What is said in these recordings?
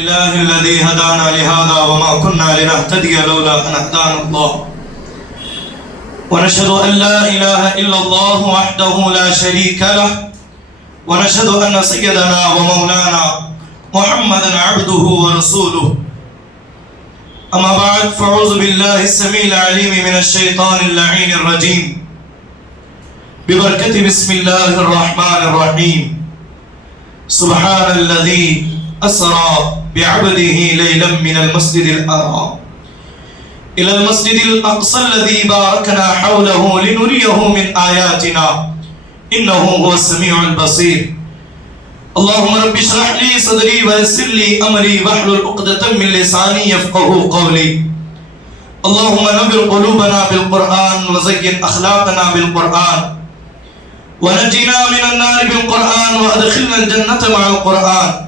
الله الذي هدانا لهذا وما كنا لنهتدي لولا أن هدانا الله ونشهد أن لا إله إلا الله وحده لا شريك له ونشهد أن سيدنا ومولانا محمدا عبده ورسوله أما بعد فأعوذ بالله السميع العليم من الشيطان اللعين الرجيم ببركة بسم الله الرحمن الرحيم سبحان الذي أسرى بعبده ليلا من المسجد الحرام إلى المسجد الأقصى الذي باركنا حوله لنريه من آياتنا إنه هو السميع البصير اللهم رب اشرح لي صدري ويسر لي أمري واحلل عقدة من لساني يفقهوا قولي اللهم نور قلوبنا بالقرآن وزين أخلاقنا بالقرآن ونجنا من النار بالقرآن وأدخلنا الجنة مع القرآن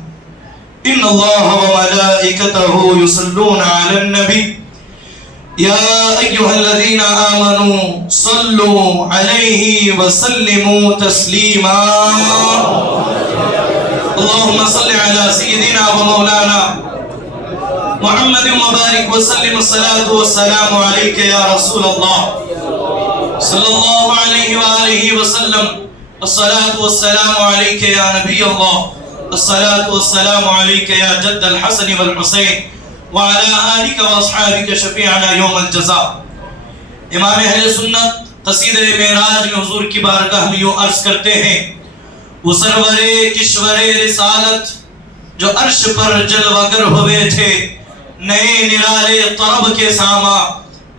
إن الله وملائكته يصلون على النبي يا أيها الذين آمنوا صلوا عليه وسلموا تسليما اللهم صل على سيدنا ومولانا محمد وبارك وسلم الصلاة والسلام عليك يا رسول الله صلى الله عليه وآله وسلم الصلاة والسلام عليك يا نبي الله الصلاة والسلام عليك يا جد الحسن والحسين وعلى آلك واصحابك شفیعنا یوم الجزاء. امام اہل سنت قصیدہ معراج میں حضور کی بارگاہ میں یوں عرض کرتے ہیں وہ سرور کشور رسالت جو عرش پر جلوگر ہوئے تھے نئے نرالے طرب کے ساما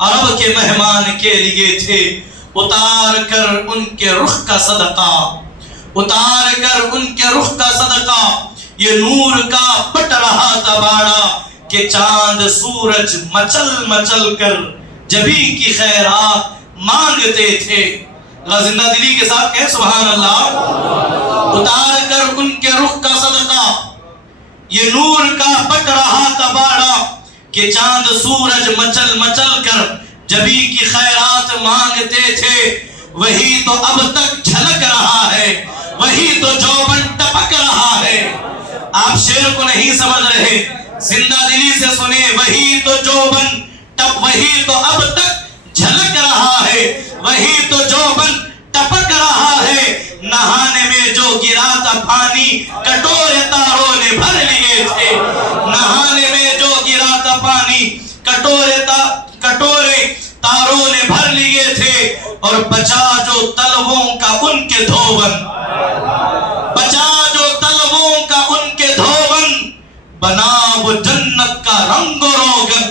عرب کے مہمان کے لیے تھے اتار کر ان کے رخ کا صدقہ اتار کر ان کے رخ کا صدقہ یہ نور کا پٹ رہا تھا باڑا کہ چاند سورج مچل مچل کر جبی کی خیرات مانگتے تھے. زندہ دلی کے ساتھ کہیں سبحان اللہ. اتار کر ان کے رخ کا صدقہ یہ نور کا پٹ رہا تھا باڑا کہ چاند سورج مچل مچل کر جبی کی خیرات مانگتے تھے. وہی تو اب تک جھلک رہا ہے وہی تو جوبن ٹپک رہا ہے. آپ شعر کو نہیں سمجھ رہے زندہ دلی سے سنے. وہی تو جوبن وہی تو اب تک جھلک رہا ہے وہی تو جوبن ٹپک رہا ہے. نہانے میں جو گرا تھا پانی کٹورے تاروں نے بھر لیے تھے. نہانے میں جو گرا تھا پانی کٹورے تاروں نے بھر لیے تھے. اور بچا جو تلووں کا ان کے دھوون بچا جو تلووں کا ان کے دھوون بنا وہ جنت کا رنگ و روغن.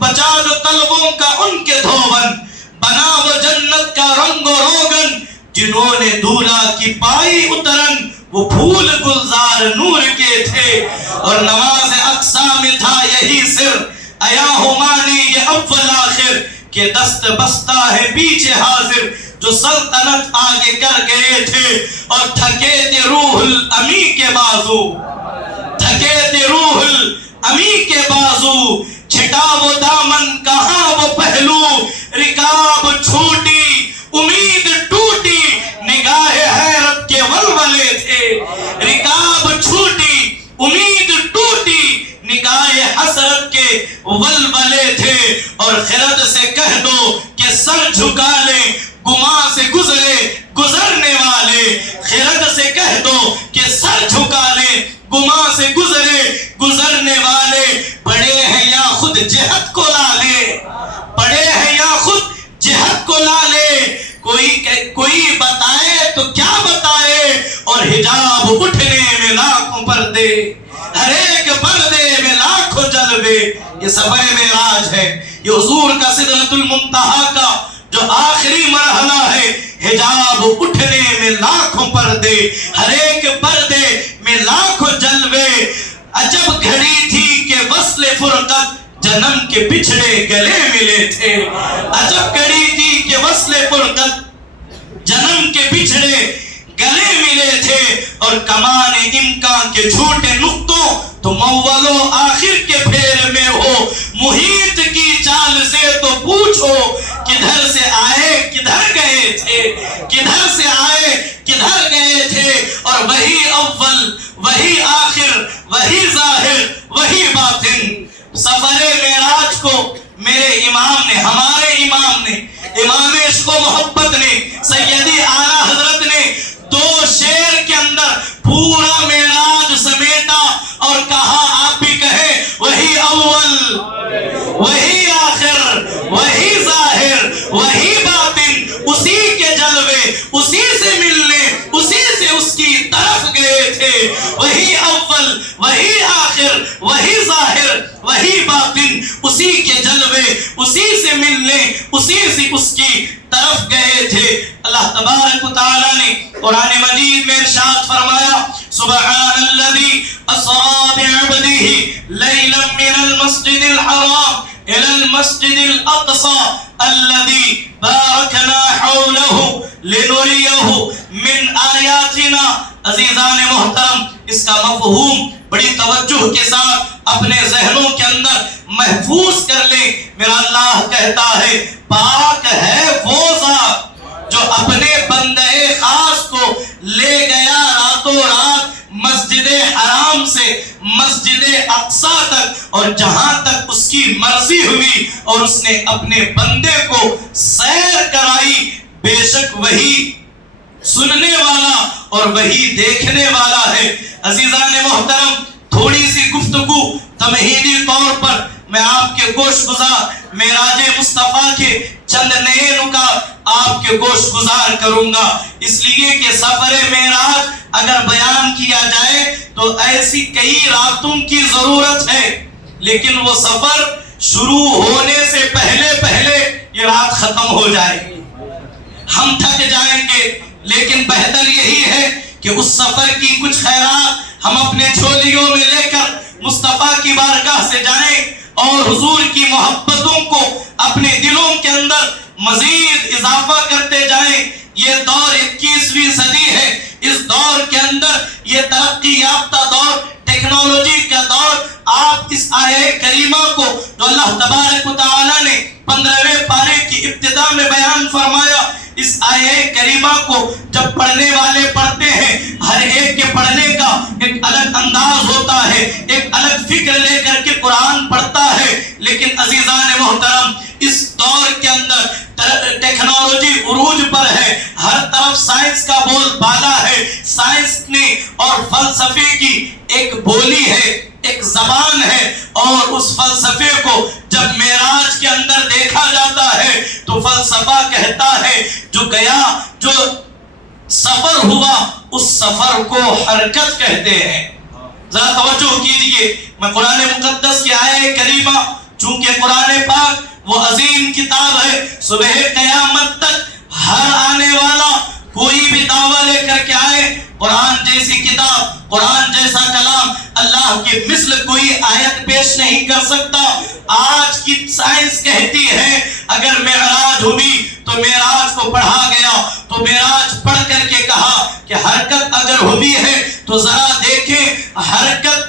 بچا جو تلووں کا ان کے دھوون بنا وہ جنت کا رنگ و روغن. جنہوں نے دھولا کی پائی اترن وہ پھول گلزار نور کے تھے. اور نماز اقصی میں تھا یہی سر ایا ہمانی یہ اول آخر کہ دست بستہ ہے پیچھے حاضر جو سلطنت آگے کر گئے تھے. اور تھکے تھے روح الامی کے بازو تھکے تھے روح الامی کے بازو. چھٹا وہ دامن کہاں وہ پہلو رکاب چھوٹی امید ٹوٹی نگاہ حیرت کے ولولے تھے. رکاب چھوٹی امید ٹوٹی نگاہ حسرت کے ولولے تھے. اور خرد سے کہہ دو کہ سر جھکا لیں گما سے گزرنے والے. خرد سے کہہ دو کہ سر جھکا لیں گما سے گزرنے والے. بڑے ہیں یا خود جہت کو لا لے بڑے ہیں یا خود جہت کو لا لے. کوئی بتائے تو کیا بتائے. اور حجاب اٹھنے میں لاکھوں پردے ہر ایک پردے میں لاکھوں جلوے. یہ سفر معراج ہے. یہ حضور کا سدرۃ المنتہا کا جو آخری مرحلہ ہے. حجاب اٹھنے میں لاکھوں پردے ہر ایک پردے میں لاکھوں جلوے. عجب گھڑی تھی کہ وصل فرقت جنم کے بچھڑے گلے ملے تھے. عجب گھڑی تھی کہ وصل فرقت جنم کے بچھڑے گلے ملے تھے. اور کمان امکان کے جھوٹے نقطوں تو اول و آخر کے پھیر میں ہو. محیط کی چال سے تو پوچھو کدھر سے آئے کدھر گئے تھے کدھر سے آئے کدھر گئے تھے. اور وہی اول وہی آخر وہی ظاہر وہی باطن. سفر معراج کو میرے امام نے، ہمارے امام نے، امام عشق و محبت نے، سیدی اعلیٰ حضرت نے 2 شعر کے اندر پورا معراج سمیٹا اور کہا، آپ بھی کہیں، وہی اول وہی آخر وہی ظاہر وہی باطن، اسی کے جلوے، اسی سے ملنے، اسی سے اس کی طرف گئے تھے. وہی اول وہی آخر وہی ظاہر وہی باطن، اسی کے جلوے، اسی سے ملنے، اسی سے اس کی طرف گئے تھے. اللہ تبارک و تعالی نے قرآن مجید میں ارشاد فرمایا، سبحان الذی اسری بعبدہ لیلا من المسجد الحرام الى المسجد الاقصى الذي باركنا حوله لنريه من آیاتنا. عزیزان محترم، اس کا مفہوم بڑی توجہ کے ساتھ اپنے ذہنوں کے اندر محفوظ کر لیں. میرا اللہ کہتا ہے، پاک ہے وہ ذات جو اپنے بندے خاص کو لے گیا راتوں رات مسجد حرام سے مسجد اقصی تک، اور جہاں تک اس کی مرضی ہوئی اور اس نے اپنے بندے کو سیر کرائی. بے شک وہی سننے والا اور وہی دیکھنے والا ہے. عزیزان محترم، تھوڑی سی گفتگو تمہیدی طور پر میں آپ کے گوش گزار معراج مصطفیٰ کے چند نئے نکات آپ کے گوش گزار کروں گا، اس لیے کہ سفر معراج اگر بیان کیا جائے تو ایسی کئی راتوں کی ضرورت ہے، لیکن وہ سفر شروع ہونے سے پہلے یہ رات ختم ہو جائے گی، ہم تھک جائیں گے. لیکن بہتر یہی ہے کہ اس سفر کی کچھ خیرات ہم اپنے جھولیوں میں لے کر مصطفیٰ کی بارگاہ سے جائیں اور حضور کی محبتوں کو اپنے دلوں کے اندر مزید اضافہ کرتے جائیں. یہ دور 21ویں صدی ہے، اس دور کے اندر یہ ترقی یافتہ دور، ٹیکنالوجی کا دور. آپ اس آیہ کریمہ کو جو اللہ تبارک و تعالی نے 15ویں پارے کی ابتدا میں بیان فرمایا، اس آیہ کریمہ کو جب پڑھنے والے پڑھتے ہیں، ہر ایک کے پڑھنے کا ایک الگ انداز ہوتا ہے، ایک الگ فکر لے کر کے قرآن پڑھتا ہے. لیکن عزیزان محترم، اس دور کے اندر ٹیکنالوجی عروج پر ہے، ہر طرف سائنس کا بول بالا ہے. سائنس نے اور فلسفے کی ایک بولی ہے، ایک زبان ہے، اور اس فلسفے کو جب معراج کے اندر دیکھا جاتا ہے تو فلسفہ کہتا ہے جو گیا، جو سفر ہوا، اس سفر کو حرکت کہتے ہیں. ذرا توجہ کیجئے، میں قرآن مقدس کی آیہ کریمہ، چونکہ قرآن پاک وہ عظیم کتاب ہے، صبح قیامت تک ہر آنے والا کوئی بھی دعویٰ لے کر کے آئے، قرآن جیسی کتاب، قرآن جیسا کلام اللہ کے مثل کوئی آیت پیش نہیں کر سکتا. آج کی سائنس کہتی ہے اگر معراج ہوئی تو معراج کو پڑھا گیا، تو معراج پڑھ کر کے کہا کہ حرکت اگر ہوئی ہے تو ذرا دیکھیں حرکت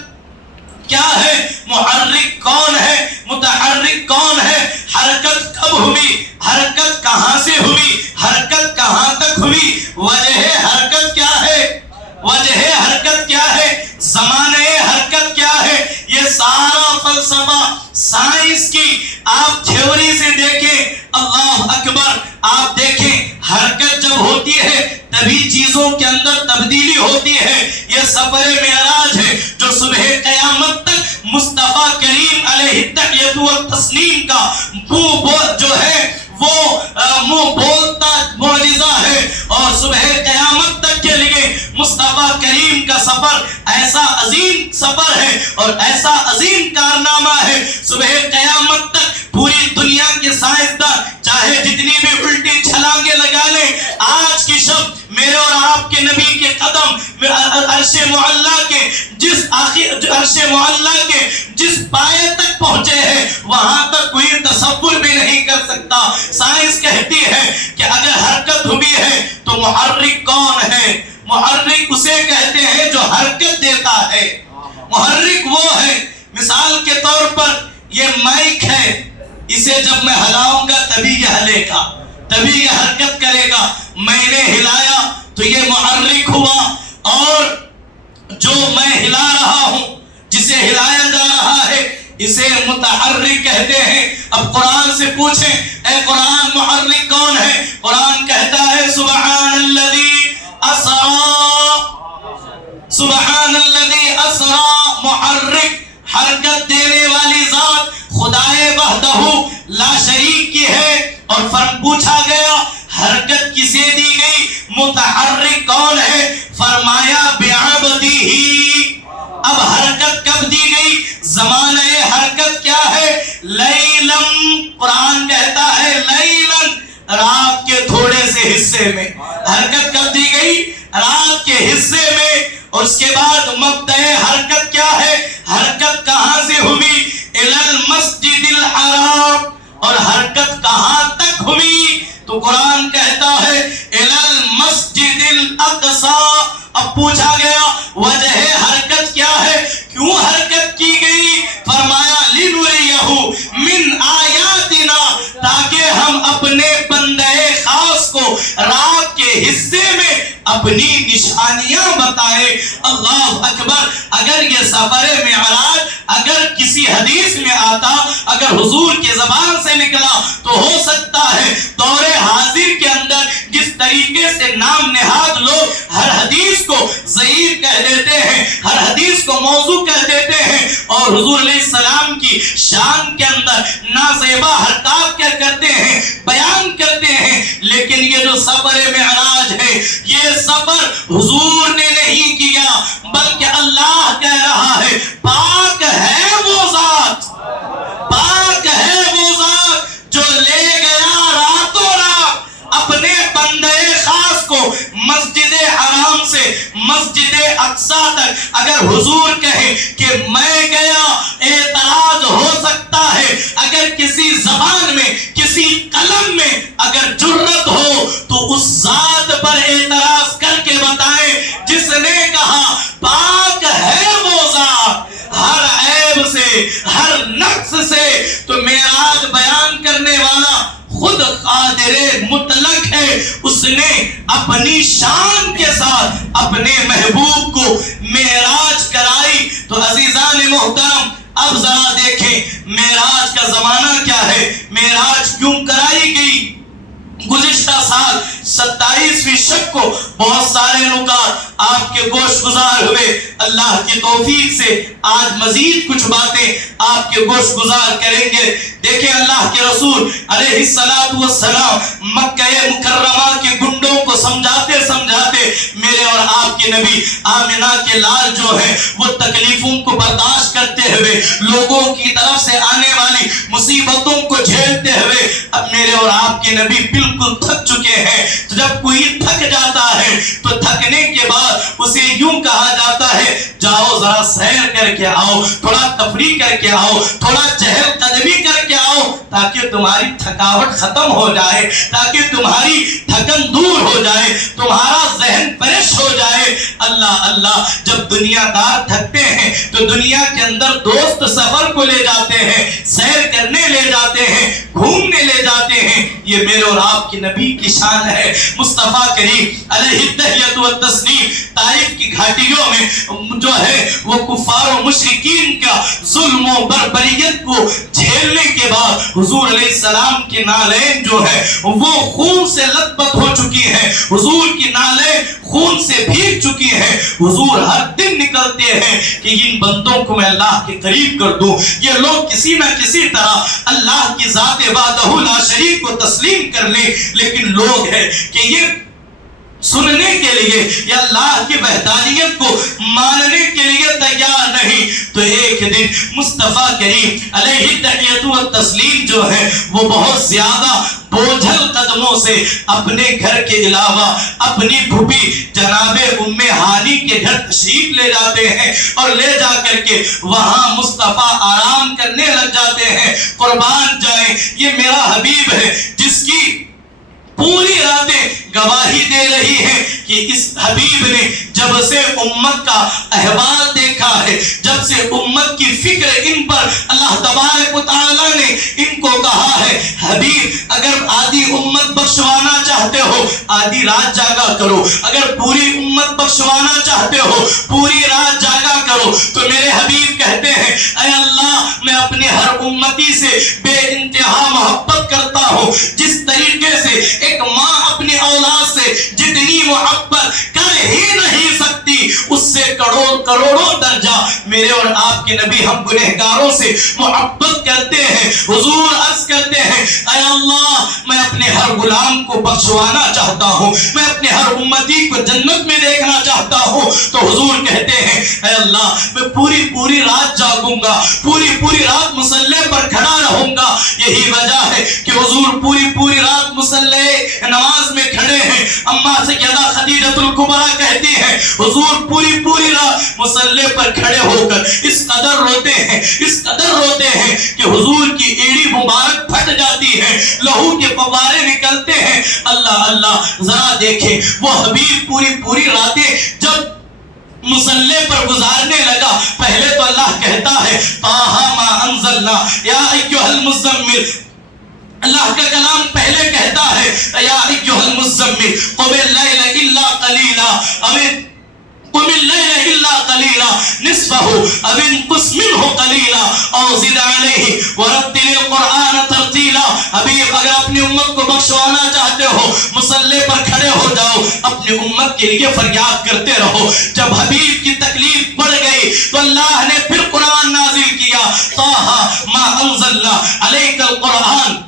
کیا ہے، محرک کون ہے، متحرک کون ہے، حرکت کب ہوئی، حرکت کہاں سے ہوئی، حرکت کہاں تک ہوئی، وجہ حرکت کیا ہے، وجہ حرکت کیا ہے، زمانے حرکت کیا ہے. یہ سارا فلسفہ سائنس کی آپ تھیوری سے دیکھیں، اللہ اکبر، آپ دیکھیں حرکت جب ہوتی ہے تبھی چیزوں کے اندر تبدیلی ہوتی ہے. یہ سفر معراج ہے جو صبح قیامت تک مصطفیٰ کریم علیہ التحیۃ والتسلیم کا جو ہے وہ منہ بولتا معجزہ ہے. اور صبح قیامت تک کے لیے مصطفیٰ کریم کا سفر ایسا عظیم سفر ہے اور ایسا عظیم کارنامہ ہے. صبح قیامت تک پوری دنیا کے سائنسدان چاہے جتنی بھی الٹی چھلانگیں لگا لیں، آج کی شب میرے اور آپ کے نبی کے قدم عرش معلیٰ کے جس پائے تک پہنچے ہیں وہاں تک کوئی تصور بھی نہیں کر سکتا. سائنس کہتی ہے کہ اگر حرکت ہوئی ہے تو محرک کون ہے، محرک اسے کہتے ہیں جو حرکت دیتا ہے. محرک وہ ہے، مثال کے طور پر یہ مائک ہے، اسے جب میں ہلاؤں گا تبھی یہ ہلے گا، تبھی یہ حرکت کرے گا. میں نے ہلایا تو یہ محرک ہوا، اور جو میں ہلا رہا ہوں ہلایا جا رہا ہے، اسے متحرک کہتے ہیں۔ اب قرآن سے پوچھیں اے قرآن محرک کون ہے؟ قرآن کہتا ہے سبحان الذی اسرا، سبحان الذی اسرا، محرک حرکت دینے والی ذات خدائے وحدہ لا شریک کی ہے۔ اور پوچھا گیا حرکت کسے دی گئی، متحرک کون ہے؟ فرمایا بعبدہ۔ اب حرکت کب دی گئی؟ زمانہ حرکت کیا ہے؟ لیلم، قرآن کہتا ہے لیلن، رات کے تھوڑے سے حصے میں حرکت کب دی گئی؟ رات کے حصے میں۔ اور اس کے بعد مبدأ حرکت کیا ہے؟ حرکت کہاں سے ہوئی؟ الی المسجد الحرام۔ اور حرکت کہاں تک ہوئی؟ تو قرآن کہتا ہے الی المسجد الاقصی۔ اب پوچھا گیا وجہ حرکت کیا ہے، کیوں حرکت کی گئی؟ فرمایا لنریہ من آیاتنا، تاکہ ہم اپنے بندے خاص کو رات کے حصے میں اپنی نشانیاں بتائیں۔ اللہ اکبر۔ اگر یہ سفر معراج اگر کسی حدیث میں آتا، اگر حضور کی زبان سے نکلا، تو ہو سکتا ہے دور حاضر کے اندر جس طریقے سے نام نہاد لوگ ہر حدیث کو ضعیف کہہ دیتے ہیں، ہر حدیث کو موضوع کہہ دیتے ہیں، اور حضور علیہ السلام کی شان کے اندر نازیبا حرکات کیا کرتے ہیں، بیان کرتے ہیں، لیکن یہ جو سفر معراج ہے، یہ سفر حضور نے نہیں کیا، بلکہ اللہ کہہ رہا ہے پاک ہے وہ ذات، پاک ہے وہ ذات جو لے گیا راتوں رات اپنے بندے خاص کو مسجد حرام سے مسجد اقصی تک۔ اگر حضور کہے کہ میں گیا، اعتراض ہو سکتا ہے، اگر کسی زبان میں کسی قلم میں اگر جرت ہو تو اس ذات پر اعتراض کر کے بتائیں جس نے کہا پاک ہے وہ ذات ہر عیب سے، ہر نقص سے۔ تو معراج بیان کرنے والا خود قادر مطلق ہے، اس نے اپنی شان کے ساتھ اپنے محبوب کو معراج کرائی۔ تو عزیزان محترم، اب ذرا دیکھیں معراج کا زمانہ کیا ہے، معراج کیوں کرائی گئی۔ گزشتہ سال 27ویں شب کو بہت سارے نکات آپ کے گوش گزار ہوئے، اللہ کی توفیق سے آج مزید کچھ باتیں آپ کے گوش گزار کریں گے۔ دیکھیں اللہ کے رسول علیہ السلام مکہ مکرمہ کے گنڈوں کو سمجھاتے سمجھاتے میرے اور آپ کے نبی آمنہ کے لال جو ہے وہ تکلیفوں کو برداشت کرتے ہوئے، لوگوں کی طرف سے آنے والی مصیبتوں کو جھیلتے ہوئے اب میرے اور آپ کے نبی بالکل تھک چکے ہیں۔ تو جب کوئی تھک جاتا ہے تو تھکنے کے بعد اسے یوں کہا جاتا ہے جاؤ ذرا سیر کر کے آؤ، تھوڑا تفریح کر کے آؤ، تھوڑا چہل قدمی کر کے آؤ، تاکہ تمہاری تھکاوٹ ختم ہو جائے، تاکہ تمہاری تھکن دور ہو جائے، تمہارا ذہن فریش ہو جائے۔ اللہ اللہ، جب دنیا دار تھکتے ہیں تو دنیا کے اندر دوست سفر کو لے جاتے ہیں، سیر کرنے لے جاتے ہیں، گھومنے لے جاتے ہیں۔ یہ میرے اور آپ کے نبی کی شان ہے۔ مصطفیٰ کریم علیہ التحیۃ والتسلیم طائف کی گھاٹیوں میں جو ہے وہ کفار و مشرکین کا ظلم و بربریت کو جھیلنے کے بعد حضور علیہ السلام کی نالین جو ہے وہ خون سے لت پت ہو چکی ہے، حضور کی نالین خون سے بھیگ چکی ہے۔ حضور ہر دن نکلتے ہیں کہ ان بندوں کو میں اللہ کے قریب کر دوں۔ یہ لوگ کسی نہ کسی طرح اللہ کی ذات وحدہ لا شریک کو تسلیم کر لیں، لیکن لوگ ہیں کہ یہ سننے کے لیے یا اللہ کی وحدانیت کو ماننے کے لیے تیار نہیں۔ تو ایک دن مصطفیٰ کریم علیہ التحیۃ والتسلیم جو ہے وہ بہت زیادہ بوجھل قدموں سے اپنے گھر کے علاوہ اپنی پھوپھی جناب ام ہانی کے گھر تشریف لے جاتے ہیں، اور لے جا کر کے وہاں مصطفیٰ آرام کرنے لگ جاتے ہیں۔ قربان جائیں، یہ میرا حبیب ہے جس کی پوری راتیں گواہی دے رہی ہے کہ اس حبیب نے جب سے امت کا احوال دیکھا ہے، جب سے امت کی فکر ان پر اللہ تبارک و تعالی نے ان کو کہا ہے حبیب اگر آدھی امت بخشوانا چاہتے ہو، آدھی رات جاگا کرو. اگر پوری امت بخشوانا چاہتے ہو پوری رات جاگا کرو. تو میرے حبیب کہتے ہیں اے اللہ میں اپنے ہر امتی سے بے انتہا محبت کرتا ہوں. جس طریقے سے ایک ماں اپنی اولاد سے جتنی محبت کر ہی نہیں سکتی اس سے کروڑوں درجہ میرے اور آپ کے نبی ہم گنہگاروں سے محبت کرتے ہیں. حضور عرض کرتے ہیں اے اللہ میں اپنے ہر غلام کو بخشوانا چاہتا ہوں, میں اپنے ہر امتی کو جنت میں دیکھنا چاہتا ہوں. تو حضور کہتے ہیں اے اللہ میں پوری رات جاگوں گا, پوری رات مصلی پر کھڑا رہوں گا. یہی وجہ ہے کہ حضور پوری رات مصلی نماز میں کھڑے ہیں. اما سیدہ خدیجہ الکبریٰ کہتی ہیں حضور پوری رات مصلی پر کھڑے ہو کر اس قدر روتے ہیں کہ حضور کی ایڑی مبارک پھٹ جاتی ہے, لہو کے فوارے نکلتے ہیں. اللہ ذرا دیکھیں وہ حبیب پوری راتیں جب مصلی پر گزارنے لگا. پہلے تو اللہ کہتا ہے طٰہٰ ما انزلنا یا ایھا المزمل. اللہ کا کلام پہلے کہتا ہے یا ایھا المزمل قم اللیل الا قلیلا قم اللیل الا قلیلا نصفہ او انقص منہ قلیلا او زد علیہ ورتل القرآن ترتیلا. حبیب اگر اپنی امت کو بخشوانا چاہتے ہو مصلی پر کھڑے ہو جاؤ, اپنی امت کے لیے فریاد کرتے رہو. جب حبیب کی تکلیف بڑھ گئی تو اللہ نے پھر قرآن نازل کیا طٰہٰ ما انزلنا علیک القرآن.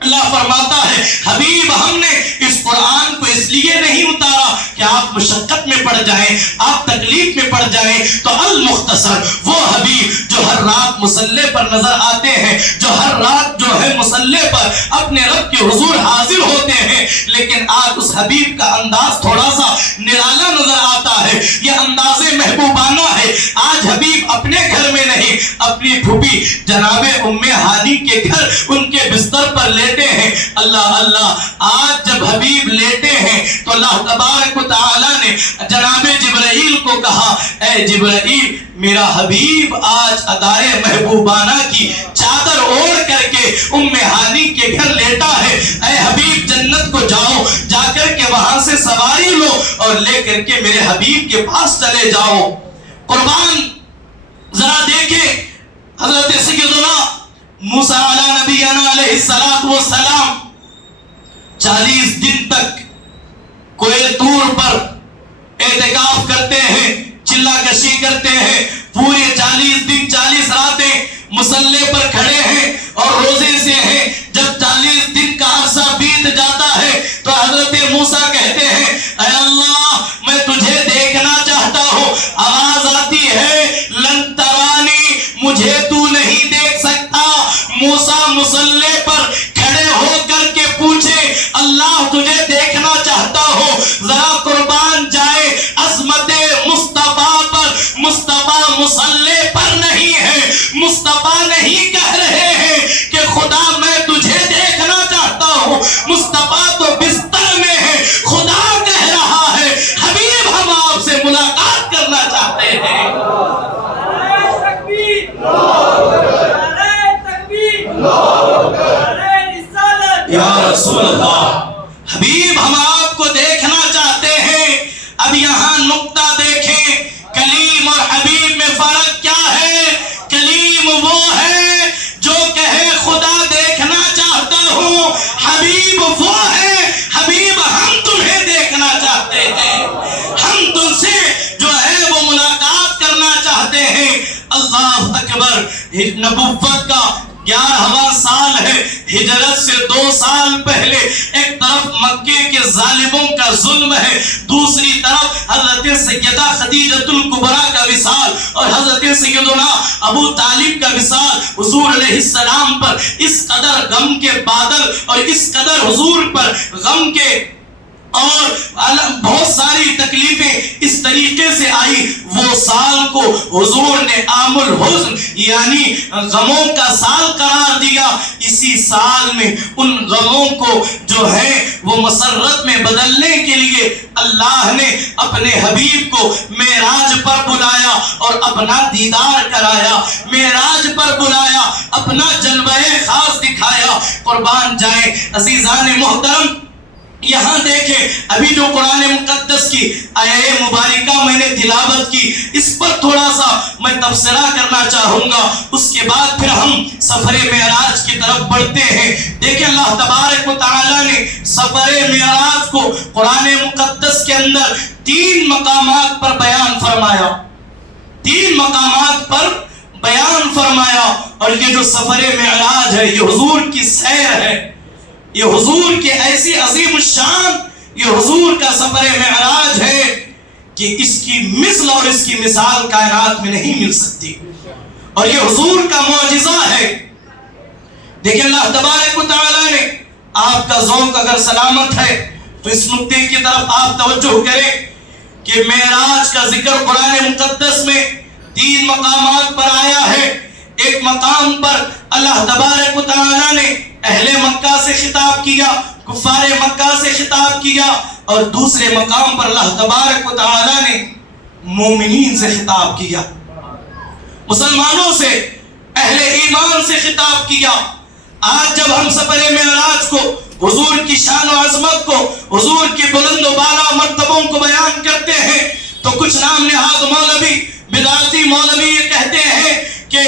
اللہ فرماتا ہے حبیب ہم نے اس قرآن کو اس لیے نہیں اتارا کہ آپ مشقت میں پڑ جائیں, آپ تکلیف میں پڑ جائیں. تو المختصر وہ حبیب جو ہر رات مصلی پر نظر آتے ہیں, جو ہر رات جو ہے مصلی پر اپنے رب کے حضور حاضر ہوتے ہیں. لیکن آج اس حبیب کا انداز تھوڑا سا نرالا نظر آتا ہے, یہ انداز محبوبانہ ہے. آج حبیب اپنے گھر میں نہیں اپنی پھوپھی جناب ام ہانی کے گھر ان کے بستر پر لیٹے ہیں. اللہ آج جب حبیب لیٹے ہیں تو اللہ تبارک و تعالی نے جناب جبرائیل کو کہا اے جبرائیل میرا حبیب آج ادائے محبوبانہ کی چادر اوڑھ کر کے ام ہانی کے گھر لیٹا ہے. اے حبیب جنت کو جاؤ, جا کر کے وہاں سے سواری لو اور لے کر کے میرے حبیب کے پاس چلے جاؤ. قربان ذرا دیکھیں حضرت سیدنا موسیٰ علی نبینا علیہ السلام 40 دن تک کوئے طور پر اعتکاف کرتے ہیں, چلا کشی کرتے ہیں. پورے 40 دن 40 راتیں مصلی پر کھڑے ہیں اور روزے سے ہیں. جب 40 دن کا عرصہ بیت جاتا ہے تو حضرت موسیٰ کہتے ہیں اے اللہ میں تجھے دیکھنا چاہتا ہوں. آواز آتی ہے لن ترانی, مجھے تو نہیں دیکھ سکتا. موسیٰ مصلی پر کھڑے ہو کر کے پوچھے اللہ تجھے دیکھنا چاہتا ہوں. ذرا قربان جائے عظمت مصطفیٰ پر. مصطفیٰ مصلی پر نہیں ہے, مصطفیٰ نہیں کہہ رہے ہیں کہ خدا میں تجھے دیکھنا چاہتا ہوں. مصطفیٰ تو بستر میں ہے, خدا کہہ رہا ہے حبیب ہم آپ سے ملاقات کرنا چاہتے ہیں. یا رسول اللہ حبیب ہم آپ کو دیکھنا چاہتے ہیں. اب یہاں نقطہ دیکھیں, کلیم اور حبیب میں فرق کیا ہے. کلیم وہ ہے جو کہے خدا دیکھنا چاہتا ہوں, حبیب وہ ہے حبیب ہم تمہیں دیکھنا چاہتے ہیں, ہم تم سے جو ہے وہ ملاقات کرنا چاہتے ہیں. اللہ اکبر. نبوت کا 11واں سال ہے, ہجرت سے 2 سال پہلے. ایک طرف مکے کے ظالموں کا ظلم ہے, دوسری طرف حضرت سیدہ خدیجہ الکبریٰ کا وصال اور حضرت سیدنا ابو طالب کا وصال. حضور علیہ السلام پر اس قدر غم کے بادل اور اس قدر حضور پر غم کے اور بہت ساری تکلیفیں اس طریقے سے آئی. وہ سال کو حضور نے عام الحزن یعنی غموں کا سال قرار دیا. اسی سال میں ان غموں کو جو ہے وہ مسرت میں بدلنے کے لیے اللہ نے اپنے حبیب کو معراج پر بلایا اور اپنا دیدار کرایا. معراج پر بلایا, اپنا جلوہ خاص دکھایا. قربان جائیں عزیزان محترم, یہاں دیکھیں ابھی جو قرآن مقدس کی آیہ مبارکہ میں نے تلاوت کی، اس پر تھوڑا سا میں تبصرہ کرنا چاہوں گا، اس کے بعد پھر ہم سفر معراج کی طرف بڑھتے ہیں۔ دیکھیں اللہ تبارک و تعالیٰ نے سفر معراج کو قرآن مقدس کے اندر 3 مقامات پر بیان فرمایا، 3 مقامات پر بیان فرمایا۔ اور یہ جو سفر معراج ہے، یہ حضور کی سیر ہے، یہ حضور کی ایسی عظیم الشان، یہ حضور کا سفر معراج ہے کہ اس کی مثل اور اس کی مثال کائنات میں نہیں مل سکتی، اور یہ حضور کا معجزہ ہے۔ دیکھیں اللہ تبارک و تعالیٰ نے، آپ کا ذوق اگر سلامت ہے تو اس نقطے کی طرف آپ توجہ کریں کہ معراج کا ذکر قرآن مقدس میں 3 مقامات پر آیا ہے۔ ایک مقام پر اللہ تبارک و تعالیٰ نے اہل مکہ سے خطاب کیا، کفار مکہ سے خطاب کیا، اور دوسرے مقام پر اللہ تبارک و تعالیٰ نے مومنین سے خطاب کیا، مسلمانوں سے، اہل ایمان سے خطاب کیا۔ آج جب ہم سفر معراج کو، حضور کی شان و عظمت کو، حضور کی بلند و بالا مرتبوں کو بیان کرتے ہیں تو کچھ نام نہاد مولوی، بدعتی مولوی یہ کہتے ہیں کہ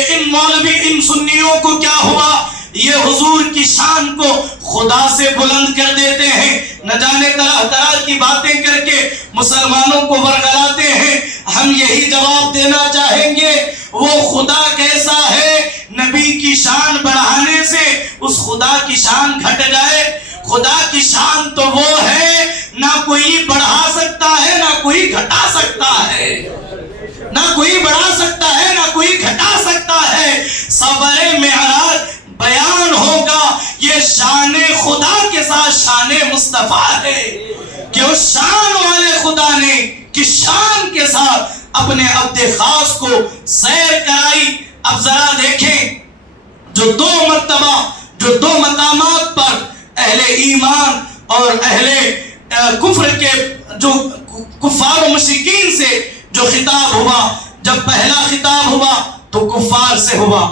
ان سنیوں کو کیا ہوا، یہ حضور کی شان کو خدا سے بلند کر دیتے ہیں، نہ جانے طرح طرح کی باتیں کر کے مسلمانوں کو ورگلاتے ہیں۔ ہم یہی جواب دینا چاہیں گے، وہ خدا کیسا ہے؟ نبی کی شان بڑھانے سے اس خدا کی شان گھٹ جائے؟ خدا کی شان تو وہ ہے، نہ کوئی بڑھا سکتا ہے نہ کوئی گھٹا سکتا ہے، نہ کوئی بڑھا سکتا ہے نہ کوئی گھٹا سکتا ہے۔ سفر معراج بیان ہوگا، یہ شان خدا کے ساتھ شان مصطفیٰ ہے کہ اس شان والے خدا نے کس شان کے ساتھ اپنے عبد خاص کو سیر کرائی۔ اب ذرا دیکھیں، جو 2 مرتبہ، جو 2 مقامات پر اہل ایمان اور اہل کفر کے، جو کفار و مشرکین سے جو خطاب ہوا، جب پہلا خطاب ہوا تو کفار سے ہوا،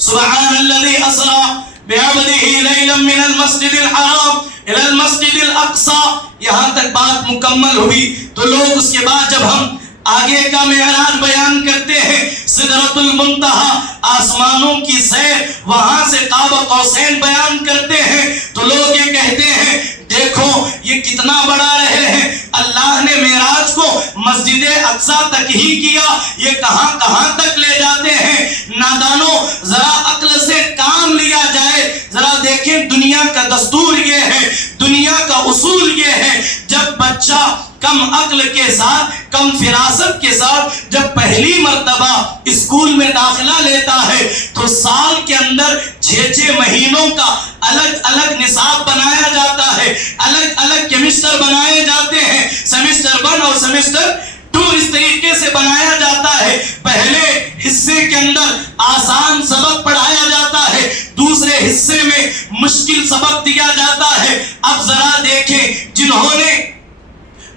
سبحان الذي اسرا بعبده ليلا من المسجد الحرام الى المسجد الاقصى، یہاں تک بات مکمل ہوئی۔ تو لوگ اس کے بعد جب ہم آگے کا معراج بیان کرتے ہیں، سدرۃ المنتہا، آسمانوں کی سیر، وہاں سے قاب قوسین بیان کرتے ہیں، تو لوگ یہ کہتے ہیں دیکھو یہ کتنا بڑا رہے ہیں، اللہ نے معراج کو مسجد اقصیٰ تک ہی کیا، یہ کہاں کہاں تک لے جاتے ہیں۔ نادانوں، ذرا عقل سے کام لیا جائے، ذرا دیکھیں دنیا کا دستور یہ ہے، دنیا کا اصول یہ ہے، جب بچہ کم عقل کے ساتھ، کم فراست کے ساتھ جب پہلی مرتبہ اسکول میں داخلہ لیتا ہے تو سال کے اندر 6 مہینوں کا الگ الگ نصاب بنایا جاتا ہے، الگ الگ کیمسٹر بنائے جاتے ہیں، سیمسٹر 1 اور سیمسٹر 2 اس طریقے سے بنایا جاتا ہے۔ پہلے حصے کے اندر آسان سبق پڑھایا جاتا ہے، دوسرے حصے میں مشکل سبق دیا جاتا ہے۔ اب ذرا دیکھیں، جنہوں نے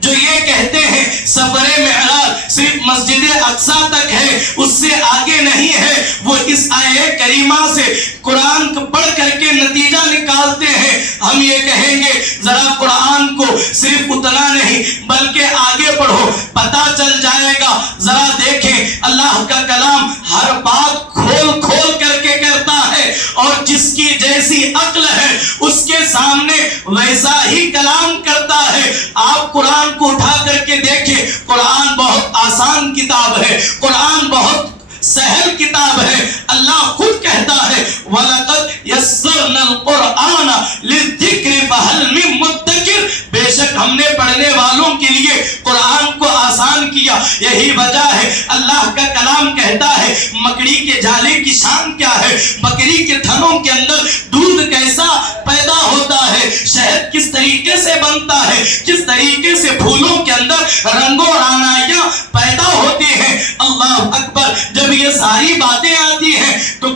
جو یہ کہتے ہیں سفر معراج صرف مسجد اقصیٰ تک ہے، اس سے آگے نہیں ہے، وہ اس آیہ کریمہ سے قرآن کو پڑھ کر کے نتیجہ نکالتے ہیں۔ ہم یہ کہیں گے ذرا قرآن کو صرف اتنا نہیں بلکہ آگے پڑھو، پتہ چل جائے گا۔ ذرا دیکھیں اللہ کا کلام ہر بات کھول کھول کر کے کرتا ہے، اور جس کی جیسی عقل ہے اس کے سامنے ویسا ہی کلام کرتا ہے۔ آپ قرآن کو اٹھا کر کے دیکھیں، قرآن بہت آسان کتاب ہے، قرآن بہت سہل کتاب ہے۔ اللہ خود کہتا ہے وَلَقَدْ يَسَّرْنَا الْقُرْآنَ لِلذِّكْرِ فَهَلْ مِن مُدَّكِرٍ، بے شک ہم نے پڑھنے والوں کے لیے قرآن کو آسان کیا۔ یہی وجہ ہے اللہ کا کلام کہتا ہے مکڑی کے جالے کی شان کیا ہے، بکری کے تھنوں کے اندر دودھ کیسا پیدا ہوتا ہے، شہد کس طریقے سے بنتا ہے، کس طریقے سے پھولوں کے اندر رنگوں رعنائیاں پیدا ہوتی ہیں۔ اللہ اکبر، جب یہ ساری باتیں آتی ہیں تو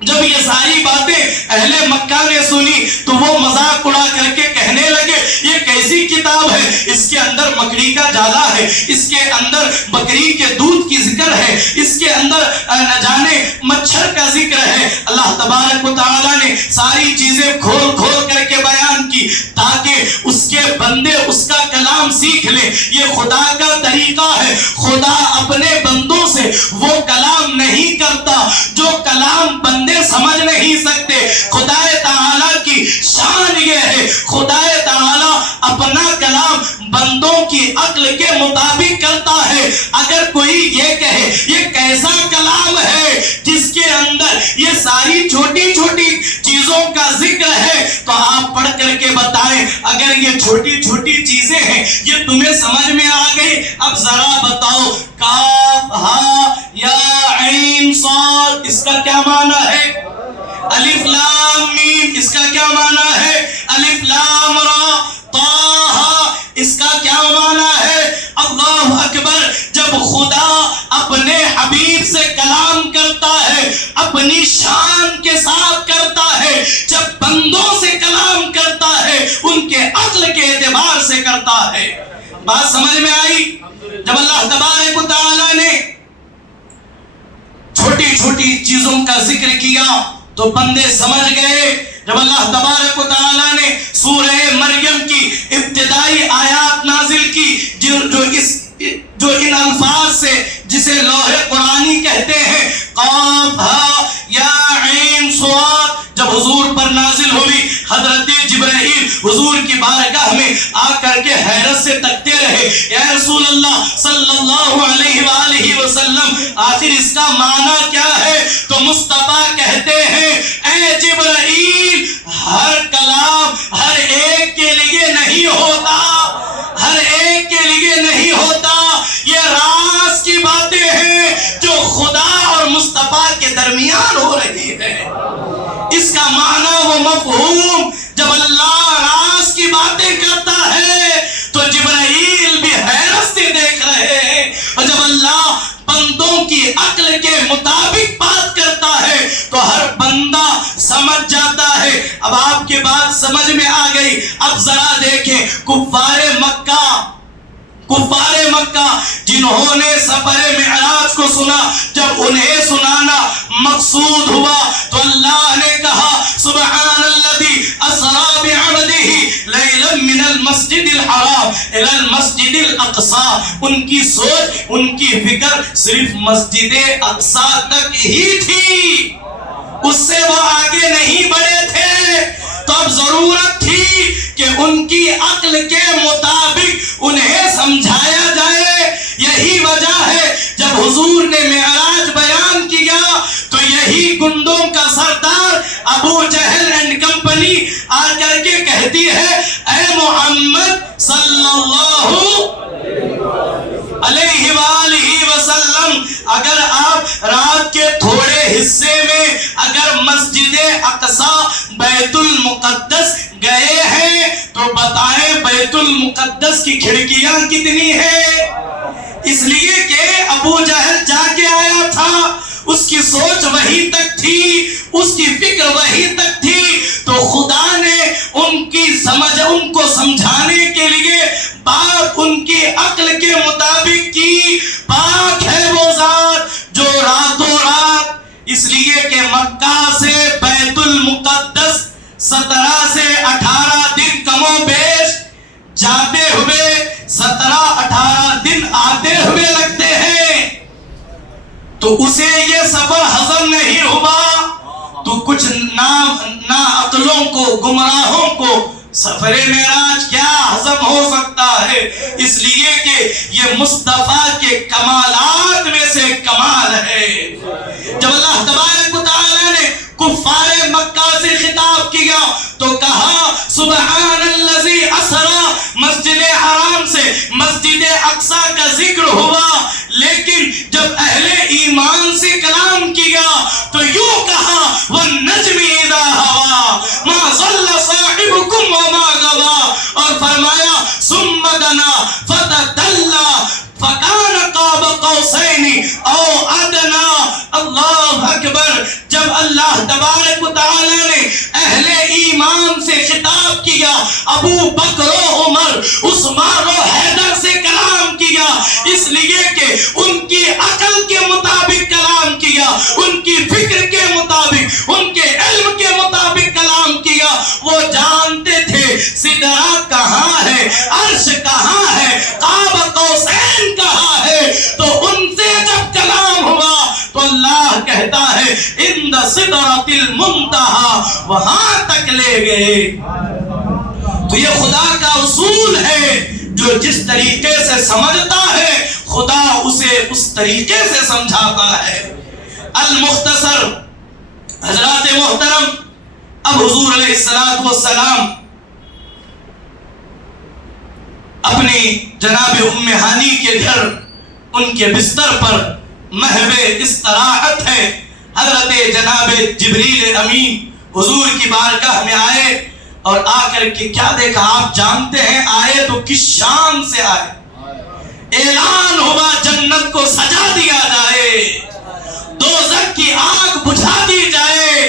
جب یہ ساری باتیں اہل مکہ نے سنی تو وہ مذاق اڑا کر کے کہنے لگے یہ کیسی کتاب ہے، اس کے اندر مکڑی کا جالا ہے، اس کے اندر بکری کے دودھ کی ذکر ہے، اس کے اندر نہ جانے مچھر کا ذکر ہے۔ اللہ تبارک و تعالیٰ نے ساری چیزیں کھول کھول کر کے بیان کی تاکہ اس بندے اس کا کلام سیکھ لیں. یہ خدا کا طریقہ ہے. خدا اپنے بندوں سے وہ کلام نہیں کرتا جو کلام بندے سمجھ نہیں سکتے. خدا تعالیٰ کی شان یہ ہے, خدا تعالیٰ اپنا کلام بندوں کی عقل کے مطابق کرتا ہے. اگر کوئی یہ کہے یہ کیسا کلام ہے جس کے اندر یہ ساری چھوٹی چھوٹی چیزوں کا ذکر ہے, تو آپ پڑھ کر کے بتائیں اگر یہ چھوٹی چھوٹی چیزیں ہیں یہ تمہیں سمجھ میں آ گئی. اب ذرا بتاؤ کاف ہا یا عین صاد اس کا کیا معنی ہے؟ الف لام میم اس کا کیا معنی ہے؟ الف لام را. طہ اس کا کیا معنی ہے؟ اللہ اکبر. جب خدا اپنے حبیب سے کلام کرتا ہے اپنی شان کے ساتھ کرتا ہے, جب بندوں سے کلام کرتا ہے ان کے عقل کے اعتبار سے کرتا ہے. بات سمجھ میں آئی؟ جب اللہ تبارک و تعالی نے چھوٹی چھوٹی چیزوں کا ذکر کیا تو بندے سمجھ گئے. جب اللہ تبارک و تعالی نے سورہ مریم کی ابتدائی آیات نازل کی جو ان الفاظ سے جسے لوح قرآنی کہتے ہیں, قاف ہا یا عین صاد, جب حضور پر نازل ہوئی حضرت جبرائیل حضور کی بارگاہ میں آ کر کے حیرت سے تکتے رہے, یا رسول اللہ صلی اللہ علیہ وآلہ وسلم آخر اس کا معنی کیا ہے؟ تو مصطفیٰ کہتے ہیں اے جبرائیل ہر کلام ہر ایک کے لیے نہیں ہوتا, ہر ایک کے لیے نہیں ہوتا. یہ راز کی باتیں ہیں جو خدا اور مصطفیٰ کے درمیان ہو رہی ہے. اس کا معنی و مفہوم جب اللہ راز کی باتیں کرتا ہے تو جبرائیل بھی حیرت سے دیکھ رہے ہیں, اور جب اللہ بندوں کی عقل کے مطابق بات کرتا ہے تو ہر بندہ سمجھ جاتا ہے. اب آپ کی بات سمجھ میں آ گئی. اب ذرا دیکھیں کفار مکہ جنہوں نے سفر معراج کو سنا, جب انہیں سنانا مقصود ہوا تو اللہ نے کہا سبحان الذی اسری بعبدہ لیلا من المسجد الحرام الی المسجد الاقصی. ان کی سوچ ان کی فکر صرف مسجد اقصی تک ہی تھی, اس سے وہ آگے نہیں بڑھے تھے. تو اب ضرورت تھی کہ ان کی عقل کے مطابق انہیں سمجھایا جائے. یہی وجہ ہے جب حضور نے معراج بیان کیا تو یہی گنڈوں کا سردار ابو جہل اینڈ کمپنی آ کر کے کہتی ہے اے محمد صلی اللہ علیہ وآلہ وسلم, اگر آپ رات کے تھوڑے حصے میں اگر مسجد اقصی بیت المقدس گئے ہیں تو بتائیں بیت المقدس کی کھڑکیاں کتنی ہیں؟ اس لیے کہ ابو جہل جا کے آیا تھا, اس کی سوچ وہی تک تھی, اس کی فکر وہی تک تھی. تو خدا نے ان کو سمجھانے کے لیے بات ان کی عقل کے مطابق کی. پاک ہے وہ ذات جو راتوں رات, اس لیے کہ مکہ سے بیت المقدس 17 سے 18 دن کم و بیش جاتے ہوئے 17-18 دن آتے ہوئے لگتے ہیں. تو اسے یہ سفر ہضم نہیں ہوا تو کچھ نا عقلوں کو گمراہوں کو سفر معراج کیا ہضم ہو سکتا ہے؟ اس لیے کہ یہ مصطفیٰ کے کمالات میں سے کمال ہے. جب اللہ تبارک و تعالی نے کفار مکہ سے خطاب کیا تو کہا سبحان الذی اسری, مسجد حرام سے مسجد اقصی کا ذکر ہوا, لیکن جب اہل ایمان سے کلام کیا تو یوں کہا والنجم اذا ہوا ما ضل صاحبکم وما غوا, اور فرمایا ثم دنا فتدلی فکان قاب قوسین او ادنا. اللہ اکبر. جب اللہ تبارک و تعالی نے اہل ایمان سے خطاب کیا, ابو بکر و عمر عثمان و حیدر سے کلام کیا, اس لیے کہ ان کی عقل کے مطابق کلام کیا, ان کی فکر کے مطابق, ان کے علم کے مطابق کلام کیا. وہ جانتے تھے سدرہ کہاں ہے, کہتا ہے عند سدرۃ المنتہا، وہاں تک لے گئے۔ تو یہ خدا کا اصول ہے، جو جس طریقے سے سمجھتا ہے خدا اسے اس طریقے سے سمجھاتا ہے۔ المختصر، حضرات محترم، اب حضور علیہ السلام اپنی جناب ام ہانی کے گھر ان کے بستر پر محو استراحت ہے، حضرت جناب جبریل امین حضور کی بارگاہ میں آئے اور آ کر کے کیا دیکھا آپ جانتے ہیں؟ آئے تو کس شان سے آئے؟ اعلان ہوا جنت کو سجا دیا جائے، دوزخ کی آگ بجھا دی جائے۔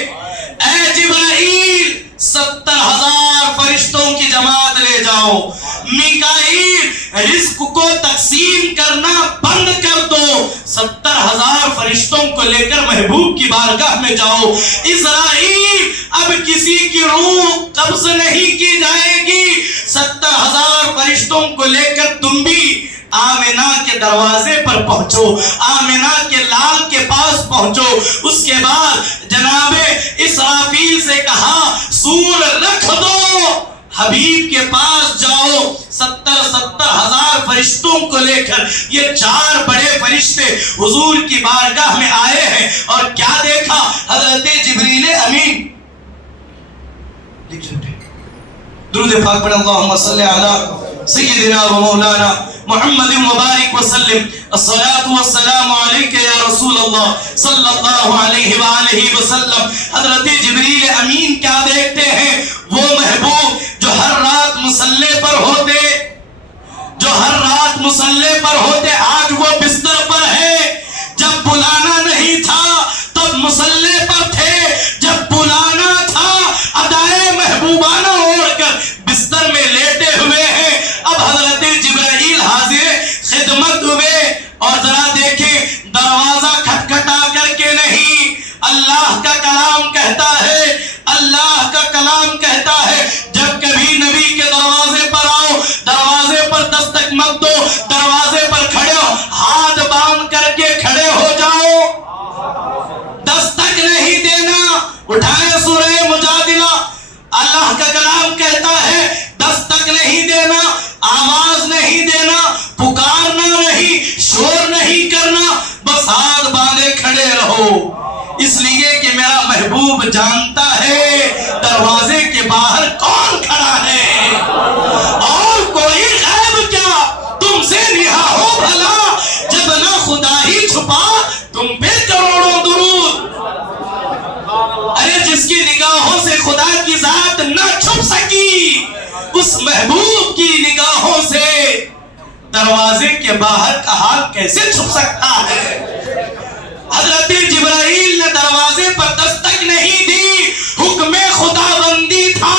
اے جبرائیل 70,000 فرشتوں کی جماعت لے جاؤ، میکائیل رزق کو تقسیم کرنا بند کر دو، 70,000 فرشتوں کو لے کر محبوب کی بارگاہ میں جاؤ۔ اسرائیل اب کسی کی روح قبض نہیں کی جائے گی، 70,000 فرشتوں کو لے کر تم بھی آمنہ کے دروازے پر پہنچو، آمنہ کے لال کے پاس پہنچو۔ اس کے بعد جناب اسرافیل سے کہا سور رکھ دو، حبیب کے پاس جاؤ۔ 70,000 فرشتوں کو لے کر یہ 4 بڑے فرشتے حضور کی بارگاہ میں آئے ہیں، اور کیا دیکھا؟ حضرت جبریل امین، درود پاک پڑھ، اللہم صلی علی سیدنا و مولانا محمد مبارک وسلم، الصلاۃ والسلام علیک یا رسول اللہ صلی اللہ علیہ وآلہ وسلم۔ حضرت جبریل امین کیا دیکھتے ہیں؟ وہ محبوب جو ہر رات مصلی پر ہوتے، جو ہر رات مصلی پر ہوتے، آج وہ بستر پر ہے۔ جب بلانا نہیں تھا تب مصلی پر تھے، جب بلانا تھا ادائے محبوبانہ اوڑھ کر بستر میں لیٹے ہوئے ہیں۔ اب حضرت جبرائیل حاضر خدمت ہوئے، اور ذرا دیکھیں دروازہ کھٹکھٹا کر کے نہیں، اللہ کا کلام کہتا ہے، اللہ کا کلام کہتا ہے جب کبھی نبی کے دروازے پر آؤ، دروازے پر دستک مت دو، دروازے پر کھڑے ہو، ہاتھ باندھ کر کے کھڑے ہو جاؤ، دستک نہیں دینا۔ اٹھائیں سورہ مجادلہ، اللہ کا کلام کہتا ہے دستک نہیں دینا، آواز نہیں دینا، پکارنا نہیں، شور نہیں کرنا، بس ہاتھ باندھے کھڑے رہو، اس لیے کہ میرا محبوب جانتا ہے دروازے کے باہر کون کھڑا ہے، اور کوئی غیب کیا تم سے رہا ہو بھلا، جب نہ خدا ہی چھپا تم پہ کروڑوں درود۔ ارے جس کی نگاہوں سے خدا کی ذات نہ چھپ سکی، اس محبوب کی نگاہوں سے دروازے کے باہر کا حال کیسے چھپ سکتا ہے؟ حضرت جبرائیل نے دروازے پر دستک نہیں دی، حکم خدا بندی تھا،